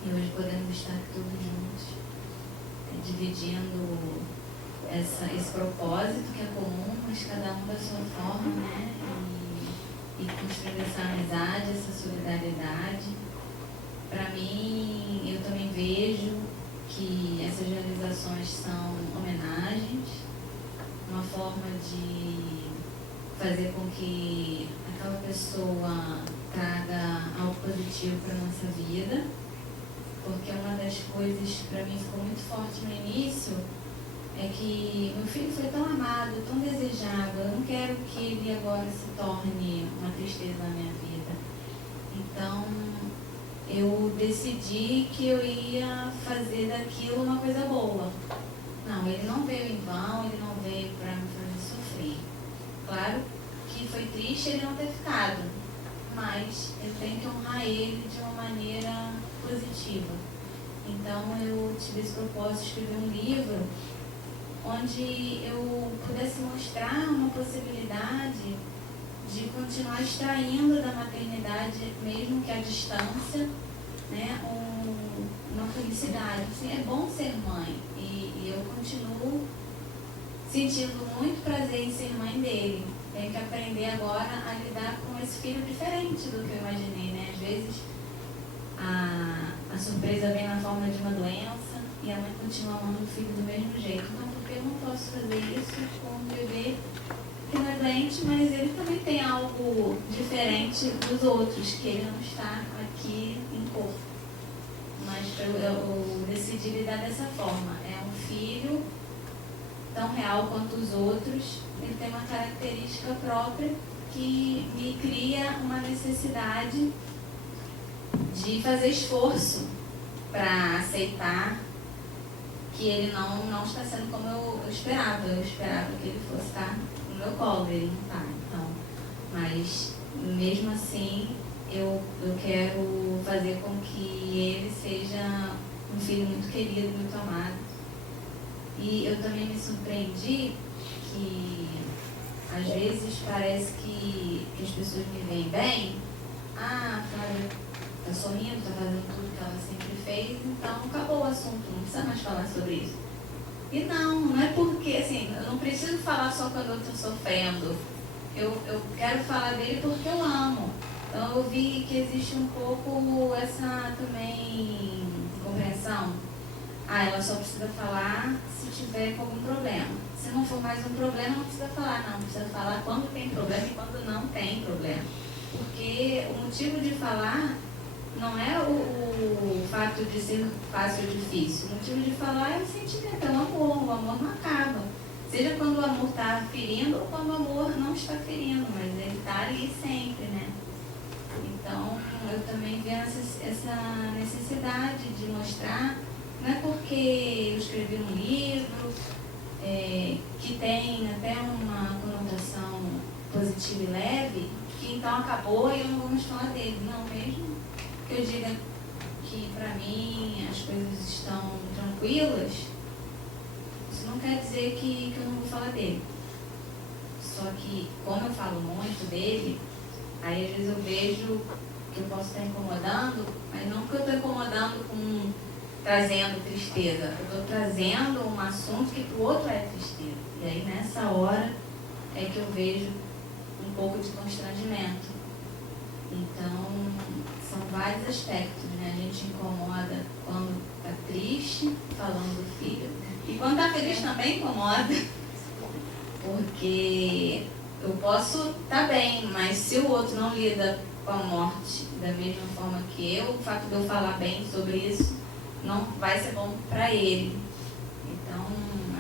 e hoje podemos estar todos juntos, dividindo esse propósito que é comum, mas cada um da sua forma, né? E construindo essa amizade, essa solidariedade. Para mim, eu também vejo que essas realizações são homenagens, uma forma de fazer com que aquela pessoa traga algo positivo para a nossa vida, porque uma das coisas que para mim ficou muito forte no início é que meu filho foi tão amado, tão desejado, eu não quero que ele agora se torne uma tristeza na minha vida. Então, eu decidi que eu ia fazer daquilo uma coisa boa. Não, ele não veio em vão, ele não veio para me fazer sofrer. Claro que foi triste ele não ter ficado, mas eu tenho que honrar ele de uma maneira positiva. Então, eu tive esse propósito de escrever um livro onde eu pudesse mostrar uma possibilidade de continuar extraindo da maternidade, mesmo que à distância, né, uma felicidade. Assim, é bom ser mãe e eu continuo sentindo muito prazer em ser mãe dele. Tenho que aprender agora a lidar com esse filho diferente do que eu imaginei, né? Às vezes a surpresa vem na forma de uma doença e a mãe continua amando o filho do mesmo jeito. Então, por que eu não posso fazer isso com um bebê que não é doente, mas ele também tem algo diferente dos outros, que ele não está aqui em corpo. Mas eu decidi lidar dessa forma. É um filho tão real quanto os outros, ele tem uma característica própria que me cria uma necessidade de fazer esforço para aceitar que ele não está sendo como eu esperava. Eu esperava que ele fosse estar no meu colo, ele não está. Então, mas mesmo assim, eu quero fazer com que ele seja um filho muito querido, muito amado. E eu também me surpreendi que às vezes parece que as pessoas me veem bem. Ah, Flávia está sorrindo, está fazendo tudo que ela sempre fez, então acabou o assunto, não precisa mais falar sobre isso. E não é porque, assim, eu não preciso falar só quando eu estou sofrendo. Eu quero falar dele porque eu amo. Então eu vi que existe um pouco essa também compreensão. Ela só precisa falar se tiver algum problema. Se não for mais um problema, não precisa falar, não. Precisa falar quando tem problema e quando não tem problema. Porque o motivo de falar não é o fato de ser fácil ou difícil. O motivo de falar é o sentimento, é o amor não acaba. Seja quando o amor está ferindo ou quando o amor não está ferindo, mas ele está ali sempre, né? Então, eu também vejo essa necessidade de mostrar, não é porque eu escrevi um livro que tem até uma conotação positiva e leve, que então acabou e eu não vou mais falar dele. Não, mesmo que eu diga que para mim as coisas estão tranquilas, isso não quer dizer que eu não vou falar dele. Só que, como eu falo muito dele, aí às vezes eu vejo que eu posso estar incomodando, mas não porque eu estou incomodando trazendo tristeza. Eu estou trazendo um assunto que para o outro é tristeza. E aí nessa hora é que eu vejo um pouco de constrangimento. Então, são vários aspectos, né? A gente incomoda quando está triste, falando do filho. E quando está feliz também incomoda. Porque eu posso estar bem, mas se o outro não lida com a morte da mesma forma que eu, o fato de eu falar bem sobre isso não vai ser bom para ele. Então,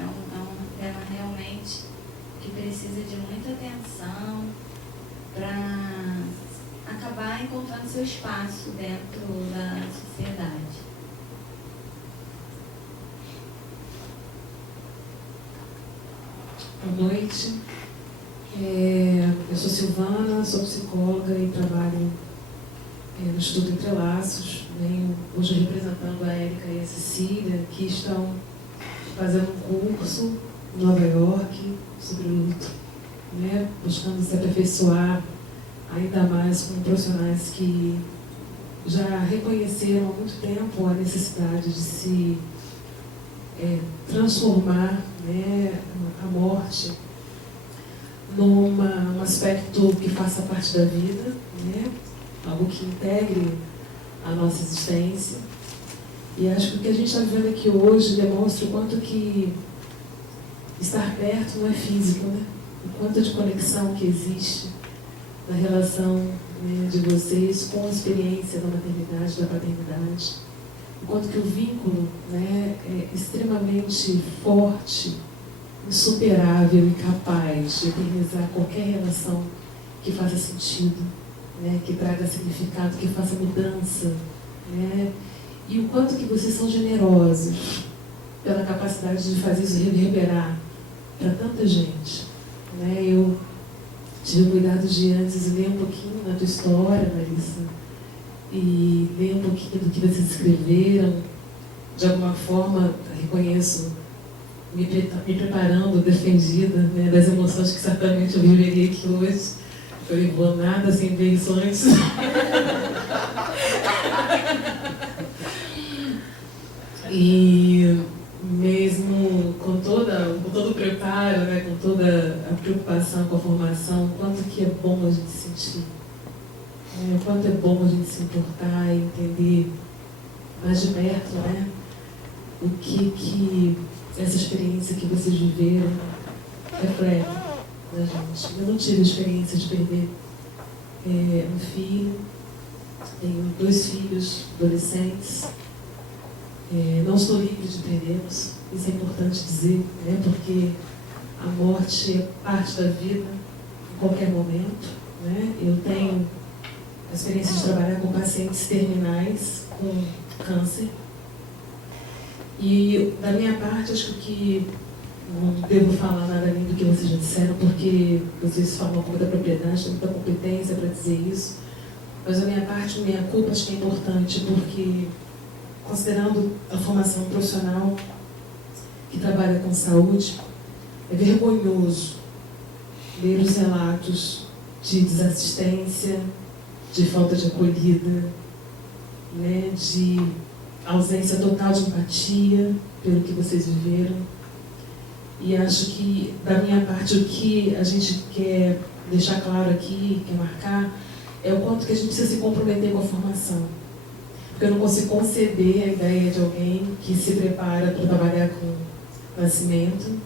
é um tema realmente que precisa de muita atenção para acabar encontrando seu espaço dentro da sociedade. Boa noite. Eu sou Silvana, sou psicóloga e trabalho no Instituto Entrelaços. Venho hoje representando a Érica e a Cecília, que estão fazendo um curso em Nova York sobre luto, né? Buscando se aperfeiçoar ainda mais com profissionais que já reconheceram há muito tempo a necessidade de se transformar, né, a morte num aspecto que faça parte da vida, né, algo que integre a nossa existência. E acho que o que a gente está vivendo aqui hoje demonstra o quanto que estar perto não é físico, né? O quanto de conexão que existe na relação, né, de vocês com a experiência da maternidade, da paternidade. O quanto que o vínculo, né, é extremamente forte, insuperável e capaz de eternizar qualquer relação que faça sentido, né, que traga significado, que faça mudança, né, e o quanto que vocês são generosos pela capacidade de fazer isso reverberar para tanta gente, né. Eu tive o cuidado de antes ler um pouquinho da tua história, Marissa, e ler um pouquinho do que vocês escreveram. De alguma forma, reconheço, me preparando, defendida, né, das emoções que certamente eu viveria aqui hoje. Eu vou nada sem ver isso antes. E mesmo com todo o preparo, né, com toda a preocupação com a formação, o quanto que é bom a gente sentir, o quanto é bom a gente se importar e entender mais de perto, né, o que essa experiência que vocês viveram reflete na gente. Eu não tive a experiência de perder um filho, tenho 2 filhos adolescentes, não estou livre de perdê-los, isso é importante dizer, né, porque a morte é parte da vida em qualquer momento, né. Eu tenho a experiência de trabalhar com pacientes terminais com câncer. E, da minha parte, acho que não devo falar nada além do que vocês já disseram, porque vocês falam com muita propriedade, têm muita competência para dizer isso. Mas, da minha parte, minha culpa acho que é importante, porque, considerando a formação profissional que trabalha com saúde, é vergonhoso ler os relatos de desassistência, de falta de acolhida, né, de ausência total de empatia pelo que vocês viveram. E acho que, da minha parte, o que a gente quer deixar claro aqui, quer marcar, é o quanto que a gente precisa se comprometer com a formação. Porque eu não consigo conceber a ideia de alguém que se prepara para trabalhar com nascimento,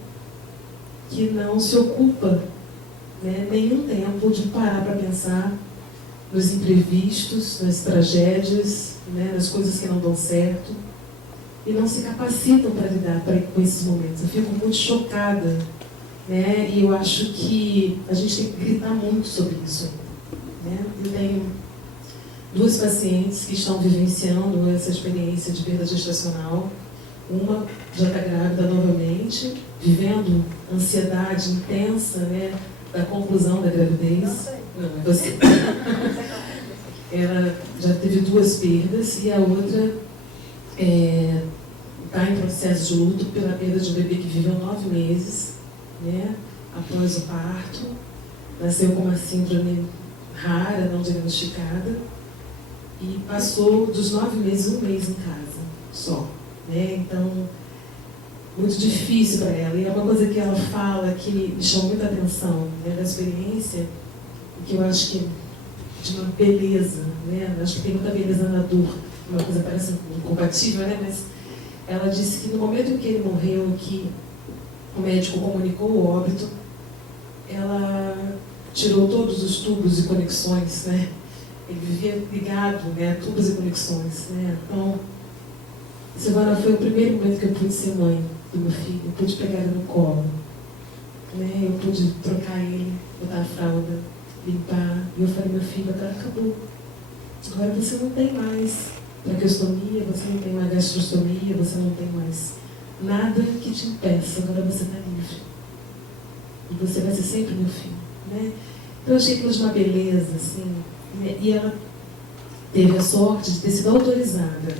que não se ocupa, né, nenhum tempo de parar para pensar nos imprevistos, nas tragédias, né, nas coisas que não dão certo, e não se capacitam para lidar com esses momentos. Eu fico muito chocada, né, e eu acho que a gente tem que gritar muito sobre isso. Né? Eu tenho 2 pacientes que estão vivenciando essa experiência de perda gestacional. Uma já está grávida novamente, vivendo ansiedade intensa, né, da conclusão da gravidez. Não, é você. Ela já teve 2 perdas e a outra está em processo de luto pela perda de um bebê que viveu 9 meses, né, após o parto. Nasceu com uma síndrome rara, não diagnosticada, e passou dos 9 meses, 1 mês em casa só. Né? Então, muito difícil para ela. E é uma coisa que ela fala que me chama muita atenção, né, da experiência, que eu acho que de uma beleza, né? Acho que tem muita beleza na dor, uma coisa parece incompatível, né? Mas ela disse que no momento em que ele morreu, que o médico comunicou o óbito, ela tirou todos os tubos e conexões, né? Ele vivia ligado, né, a tubos e conexões, né? Então, Silvana, foi o primeiro momento que eu pude ser mãe do meu filho. Eu pude pegar ele no colo, né? Eu pude trocar ele, botar a fralda, limpar. E eu falei, meu filho, agora acabou. Agora você não tem mais traqueostomia, você não tem mais gastrostomia, você não tem mais nada que te impeça. Agora você está livre. E você vai ser sempre meu filho, né? Então eu achei aquilo de uma beleza, assim. E ela teve a sorte de ter sido autorizada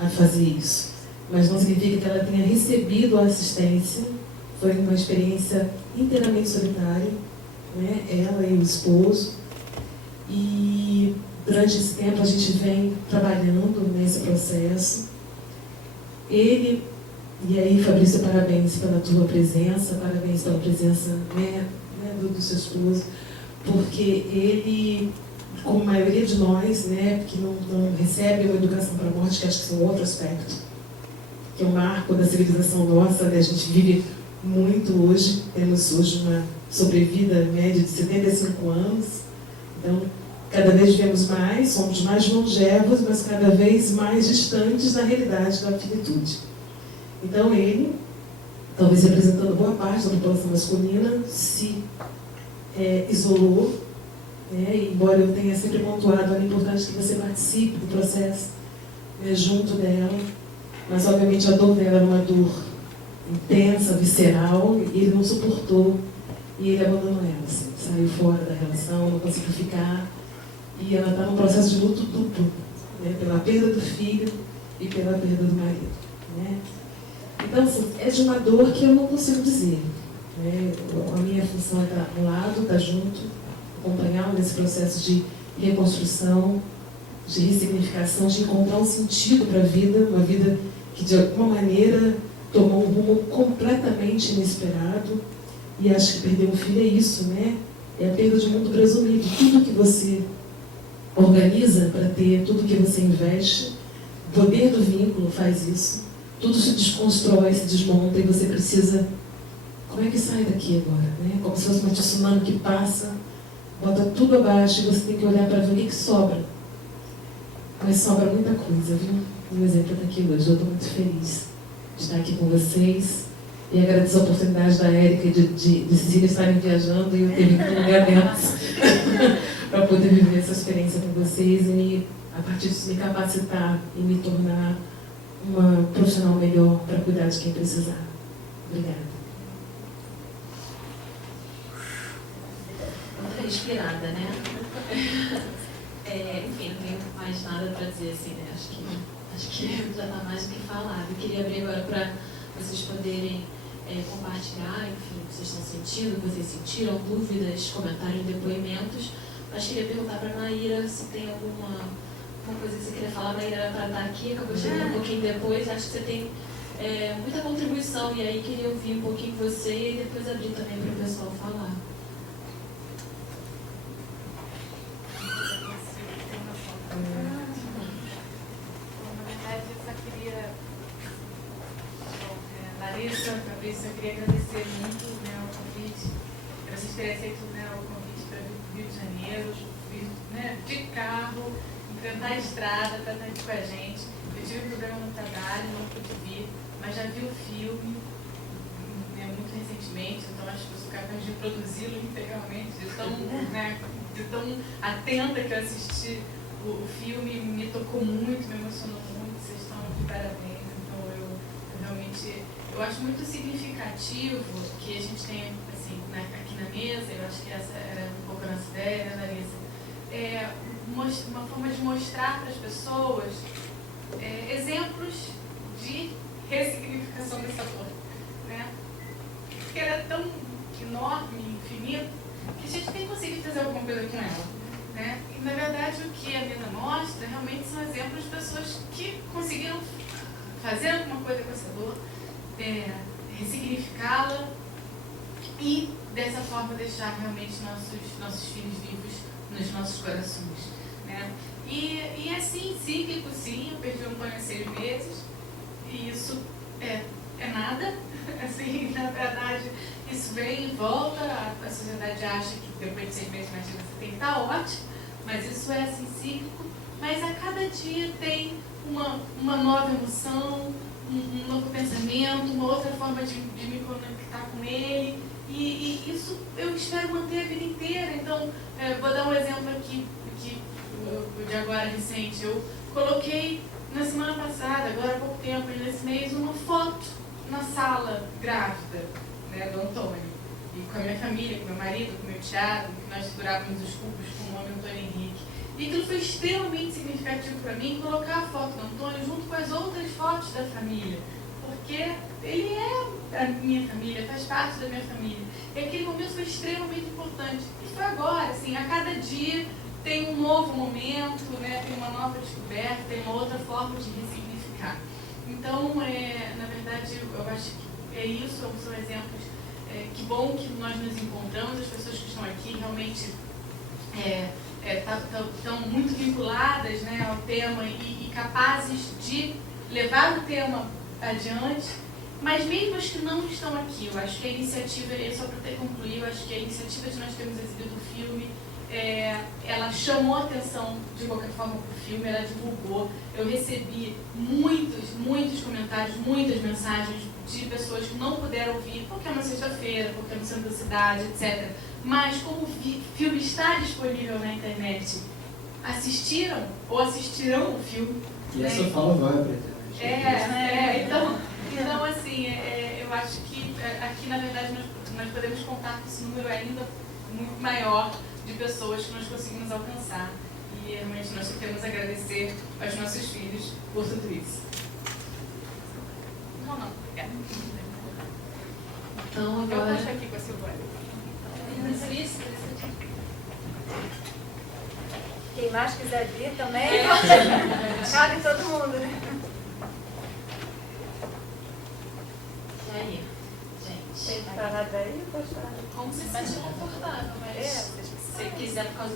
a fazer isso. Mas não significa que ela tenha recebido a assistência. Foi uma experiência inteiramente solitária, né? Ela e o esposo. E durante esse tempo a gente vem trabalhando nesse processo. Ele, e aí, Fabrício, parabéns pela tua presença, parabéns pela presença, né, do seu esposo, porque ele, como a maioria de nós, né, que não recebe uma educação para a morte, que acho que é um outro aspecto, que é um marco da civilização nossa, né, a gente vive muito hoje, temos hoje uma sobrevida média de 75 anos, então cada vez vivemos mais, somos mais longevos, mas cada vez mais distantes da realidade da finitude. Então ele, talvez representando boa parte da população masculina, se isolou, né? Embora eu tenha sempre pontuado, é importante que você participe do processo, né, junto dela, mas obviamente a dor dela era uma dor intensa, visceral, e ele não suportou, e ele abandonou ela, assim, saiu fora da relação, não conseguiu ficar, e ela está num processo de luto duplo, né, pela perda do filho e pela perda do marido, né? Então, assim, é de uma dor que eu não consigo dizer, né? A minha função é estar ao lado, estar junto, acompanhá-la nesse processo de reconstrução, de ressignificação, de encontrar um sentido para a vida, uma vida que de alguma maneira tomou um rumo completamente inesperado, e acho que perder um filho é isso, né? É a perda de um mundo presumido. Tudo que você organiza para ter, tudo que você investe, o poder do vínculo faz isso. Tudo se desconstrói, se desmonta, e você precisa... Como é que sai daqui agora? Né? Como se fosse uma tsunami que passa, bota tudo abaixo, e você tem que olhar para ver o que sobra. Mas sobra muita coisa, viu? O exemplo está aqui hoje. Eu estou muito feliz de estar aqui com vocês. E agradeço a oportunidade da Érica e de Cecília estarem viajando, e eu ter vindo no lugar delas para poder viver essa experiência com vocês e, a partir disso, me capacitar e me tornar uma profissional melhor para cuidar de quem precisar. Obrigada. Muito respirada, né? Enfim, não tenho mais nada para dizer, assim, né? Acho que já está mais do que falado. Eu queria abrir agora para vocês poderem compartilhar, enfim, o que vocês estão sentindo, o que vocês sentiram, dúvidas, comentários, depoimentos. Mas queria perguntar para a Maíra se tem alguma coisa que você queria falar. A Maíra era para estar aqui, acabou chegando um pouquinho depois. Acho que você tem muita contribuição, e aí queria ouvir um pouquinho você e depois abrir também para o pessoal falar. Larissa, Fabrício, eu queria agradecer muito, né, o convite. vocês terem aceito, né, o convite para vir para o Rio de Janeiro, vir, né, de carro, enfrentar a estrada para estar aqui com a gente. Eu tive um problema no trabalho, não pude vir, mas já vi o filme, né, muito recentemente, então acho que eu sou capaz de produzi-lo integralmente, de tão atenta que eu assisti o filme, me tocou muito, me emocionou muito, vocês estão de parabéns. Então eu realmente, eu acho muito significativo que a gente tenha, assim, aqui na mesa, eu acho que essa era um pouco a nossa ideia, né, Larissa? Uma forma de mostrar para as pessoas exemplos de ressignificação dessa dor, né? Porque ela é tão enorme, infinita, que a gente tem conseguido fazer alguma coisa com ela, né? E, na verdade, o que a vida mostra realmente são exemplos de pessoas que conseguiram fazer alguma coisa com essa dor, ressignificá-la e, dessa forma, deixar realmente nossos filhos vivos nos nossos corações, né? E assim, cíclico, sim, eu perdi o Antônio há 6 meses, e isso é nada, assim, na verdade, isso vem e volta, a sociedade acha que depois de 6 meses mais você tem que estar ótimo, mas isso é assim, cíclico, mas a cada dia tem uma nova emoção, um novo pensamento, uma outra forma de me conectar com ele, e isso eu espero manter a vida inteira. Então, vou dar um exemplo aqui, de agora recente. Eu coloquei na semana passada, agora há pouco tempo, nesse mês, uma foto na sala grávida, né, do Antônio. E com a minha família, com meu marido, com meu Thiago, que nós segurávamos os cubos com o nome Antônio Henrique. E aquilo foi extremamente significativo para mim, colocar a foto do Antônio junto com as outras fotos da família. Porque ele é a minha família, faz parte da minha família. E aquele momento foi extremamente importante. E foi agora, assim, a cada dia tem um novo momento, né, tem uma nova descoberta, tem uma outra forma de ressignificar. Então, na verdade, eu acho que é isso, são exemplos. Que bom que nós nos encontramos, as pessoas que estão aqui realmente estão muito vinculadas, né, ao tema e capazes de levar o tema adiante, mas mesmo as que não estão aqui, eu acho que a iniciativa, só para concluir, eu acho que a iniciativa de nós termos exibido o filme, ela chamou a atenção de qualquer forma para o filme, ela divulgou. Eu recebi muitos comentários, muitas mensagens de pessoas que não puderam vir, porque é uma sexta-feira, porque é no centro da cidade, etc. Mas como o filme está disponível na internet, assistiram ou assistirão o filme. E essa fala vai para a internet. Então assim, eu acho que aqui, na verdade, nós podemos contar com esse número ainda muito maior de pessoas que nós conseguimos alcançar. E realmente nós só temos a agradecer aos nossos filhos por tudo isso. Não, obrigada. Então, Eu agora... deixo aqui com a Silvânia. Quem mais quiser vir também, cabe todo mundo, né? E aí, gente? Tem parada aí, pode falar. Como se sente confortável, mas se você quiser, por causa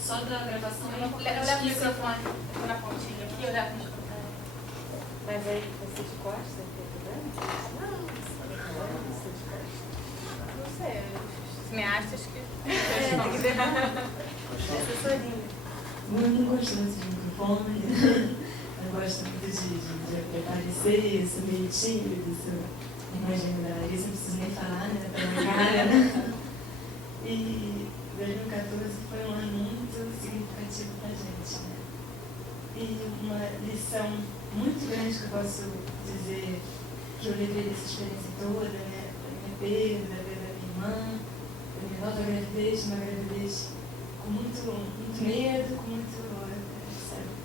só da gravação, Eu levo o microfone na pontinha aqui, eu levo o microfone. Mas aí você de costas, tá vendo? Não, você de costas. Não sei, me achas que... tem que ver assessorinha. Eu não gosto muito de microfone, eu gosto muito de aparecer, sou meio tímido, sou imagina da Larissa, não preciso nem falar, né, pela minha cara, né? E 2014 foi um ano muito significativo pra gente, né? E uma lição muito grande que eu posso dizer que eu levei dessa experiência toda, né, da minha perda, da perda da minha irmã, da minha nova gravidez, uma gravidez com muito medo, com muito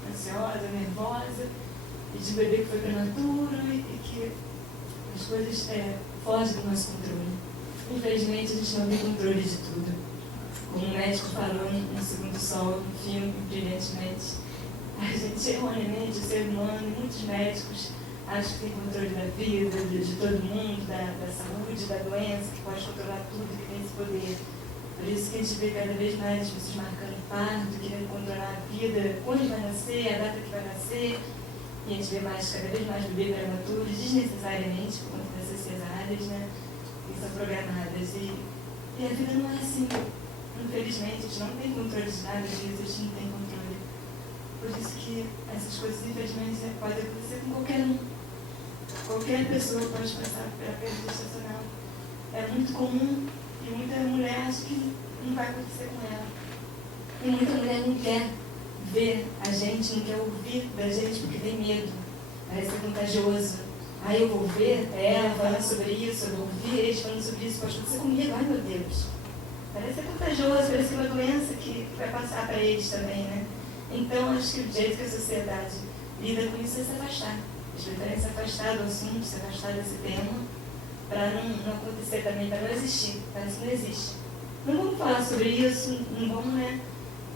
ansiosa, nervosa, e de um bebê que foi prematuro e que as coisas fogem do nosso controle. Infelizmente, a gente não tem controle de tudo. Como o médico falou no Segundo Sol, no filme, brilhantemente, a gente, erroneamente, o ser humano, e muitos médicos acham que tem controle da vida, de todo mundo, da saúde, da doença, que pode controlar tudo, que tem esse poder. Por isso que a gente vê cada vez mais as pessoas marcando parto, querendo controlar a vida, quando vai nascer, a data que vai nascer. E a gente vê cada vez mais bebês prematuros, desnecessariamente, por conta dessas cesáreas, né? Que são programadas. E E a vida não é assim. Infelizmente, a gente não tem controle de nada, às vezes a gente não tem controle. Por isso que essas coisas, infelizmente, podem acontecer com qualquer um. Qualquer pessoa pode passar pela perda gestacional. É muito comum e muita mulher acha que não vai acontecer com ela. E muita mulher não quer ver a gente, não quer ouvir da gente porque tem medo. Parece ser contagioso. Aí eu vou ver ela falando sobre isso, eu vou ouvir eles falando sobre isso, pode acontecer comigo, ai meu Deus. Parece ser contagioso, parece que é uma doença que vai passar para eles também, né? Então, acho que o jeito que a sociedade lida com isso é se afastar. Eles preferem se afastar do assunto, se afastar desse tema, para não acontecer também, para não existir. Parece que não existe. Não vamos falar sobre isso, não vamos, né?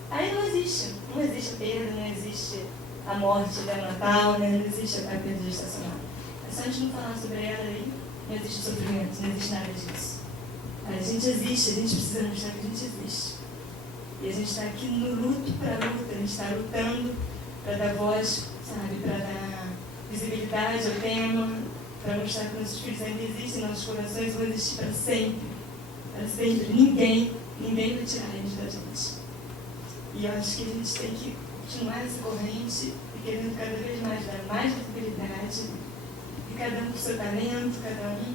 Aí não existe. Não existe a perda, não existe a morte neonatal, né? Não existe a perda gestacional. É só a gente não falar sobre ela aí, não existe sofrimento, não existe nada disso. A gente existe, a gente precisa mostrar que a gente existe. E a gente está aqui no luto para a luta, a gente está lutando para dar voz, sabe, para dar visibilidade ao tema, para mostrar que nossos filhos ainda existem, nossos corações vão existir para sempre. Para sempre. Ninguém vai tirar eles da gente. E eu acho que a gente tem que continuar essa corrente e querendo cada vez mais dar mais visibilidade, e cada um com o seu talento, cada um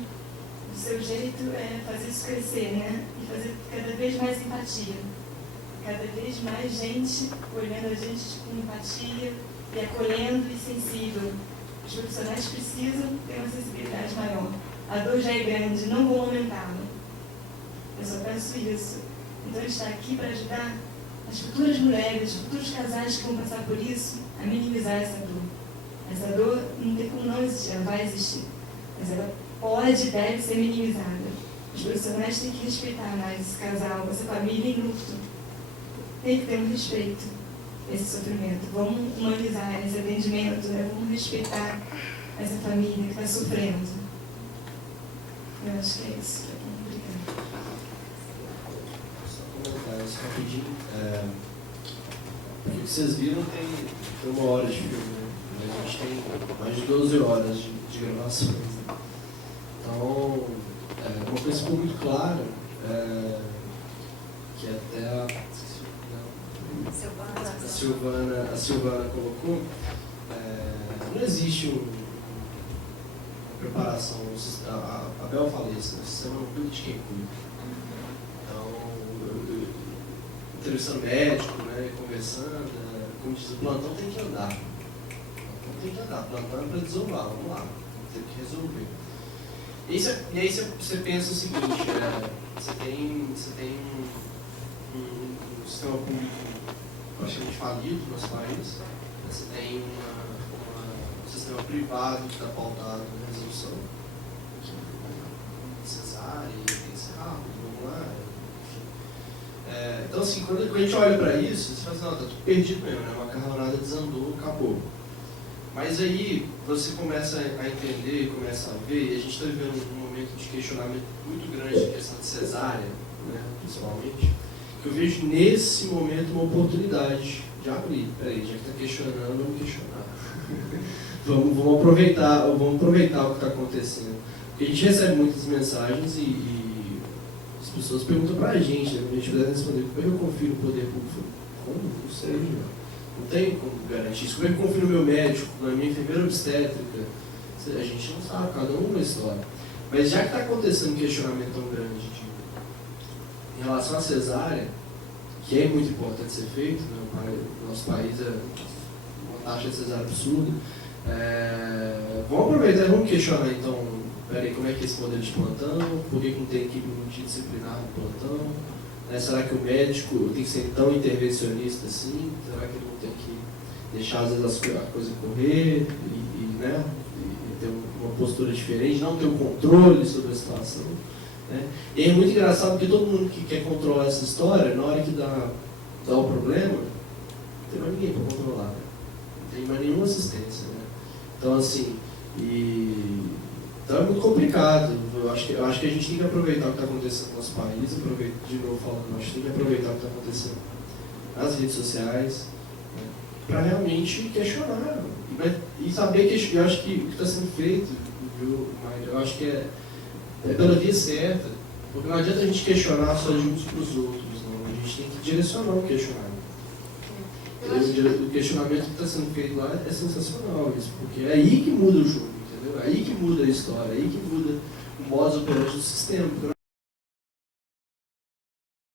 do seu jeito, fazer isso crescer, né? E fazer cada vez mais empatia. Cada vez mais gente olhando a gente com empatia e acolhendo e sensível. Os profissionais precisam ter uma sensibilidade maior. A dor já é grande, não vou aumentá-la. Eu só peço isso. Então, ele está aqui para ajudar as futuras mulheres, os futuros casais que vão passar por isso, a minimizar essa dor. Essa dor não tem como não existir, ela vai existir. Mas ela pode e deve ser minimizada. Os profissionais têm que respeitar mais esse casal, essa família em luto. Tem que ter um respeito a esse sofrimento. Vamos humanizar esse atendimento, né? Vamos respeitar essa família que está sofrendo. Eu acho que é isso. Obrigada. Só comentar isso rapidinho. Porque o que vocês viram tem 1 hora de filme, né? A gente tem mais de 12 horas de gravações. Né? Então, uma coisa ficou muito clara, que até a Silvana colocou, não existe uma preparação, a Bel fala isso, né? O sistema não cuida de quem cuida. Então, entrevistando médico, né, conversando, como diz, o plantão tem que andar. Plantão é para desovar, vamos lá, tem que resolver. E aí você pensa o seguinte, você tem um sistema público praticamente falido no nosso país, você tem um sistema privado que está pautado na resolução, cesárea, tem que ser rápido, vamos lá, enfim. Então, assim, quando a gente olha para isso, você fala assim, não, está tudo perdido mesmo, né? A macarronada desandou, acabou. Mas aí você começa a entender, começa a ver, e a gente está vivendo um momento de questionamento muito grande da questão de cesárea, né, principalmente, que eu vejo nesse momento uma oportunidade de abrir. Peraí, já que está questionando, vamos questionar. vamos aproveitar o que está acontecendo. Porque a gente recebe muitas mensagens e as pessoas perguntam para a gente, né, quando a gente puder responder, como é que eu confio no poder público? Como? Não sei, não tem como garantir isso. Como é que eu confio no meu médico, na minha enfermeira obstétrica? A gente não sabe, cada um uma história. Mas já que está acontecendo um questionamento tão grande em relação à cesárea, que é muito importante ser feito, né? O nosso país é uma taxa de cesárea absurda, vamos aproveitar e vamos questionar então, peraí, como é que é esse modelo de plantão, por que não tem equipe multidisciplinar no plantão, será que o médico tem que ser tão intervencionista assim, será que ele não tem que deixar às vezes a coisa correr e ter uma postura diferente, não ter o controle sobre a situação. Né? E é muito engraçado porque todo mundo que quer controlar essa história, na hora que dá o problema, não tem mais ninguém para controlar, né? Não tem mais nenhuma assistência. Né? Então, assim, então é muito complicado. Eu acho que a gente tem que aproveitar o que está acontecendo no nosso país, de novo falando, acho que tem que aproveitar o que está acontecendo nas redes sociais, né? Para realmente questionar. E saber que eu acho que o que está sendo feito, viu, eu acho que é pela via certa, Porque não adianta a gente questionar só de uns para os outros, não. A gente tem que direcionar o questionamento. O questionamento que está sendo feito lá é sensacional, isso, porque é aí que muda o jogo, entendeu? É aí que muda a história, é aí que muda o modus operandi do sistema.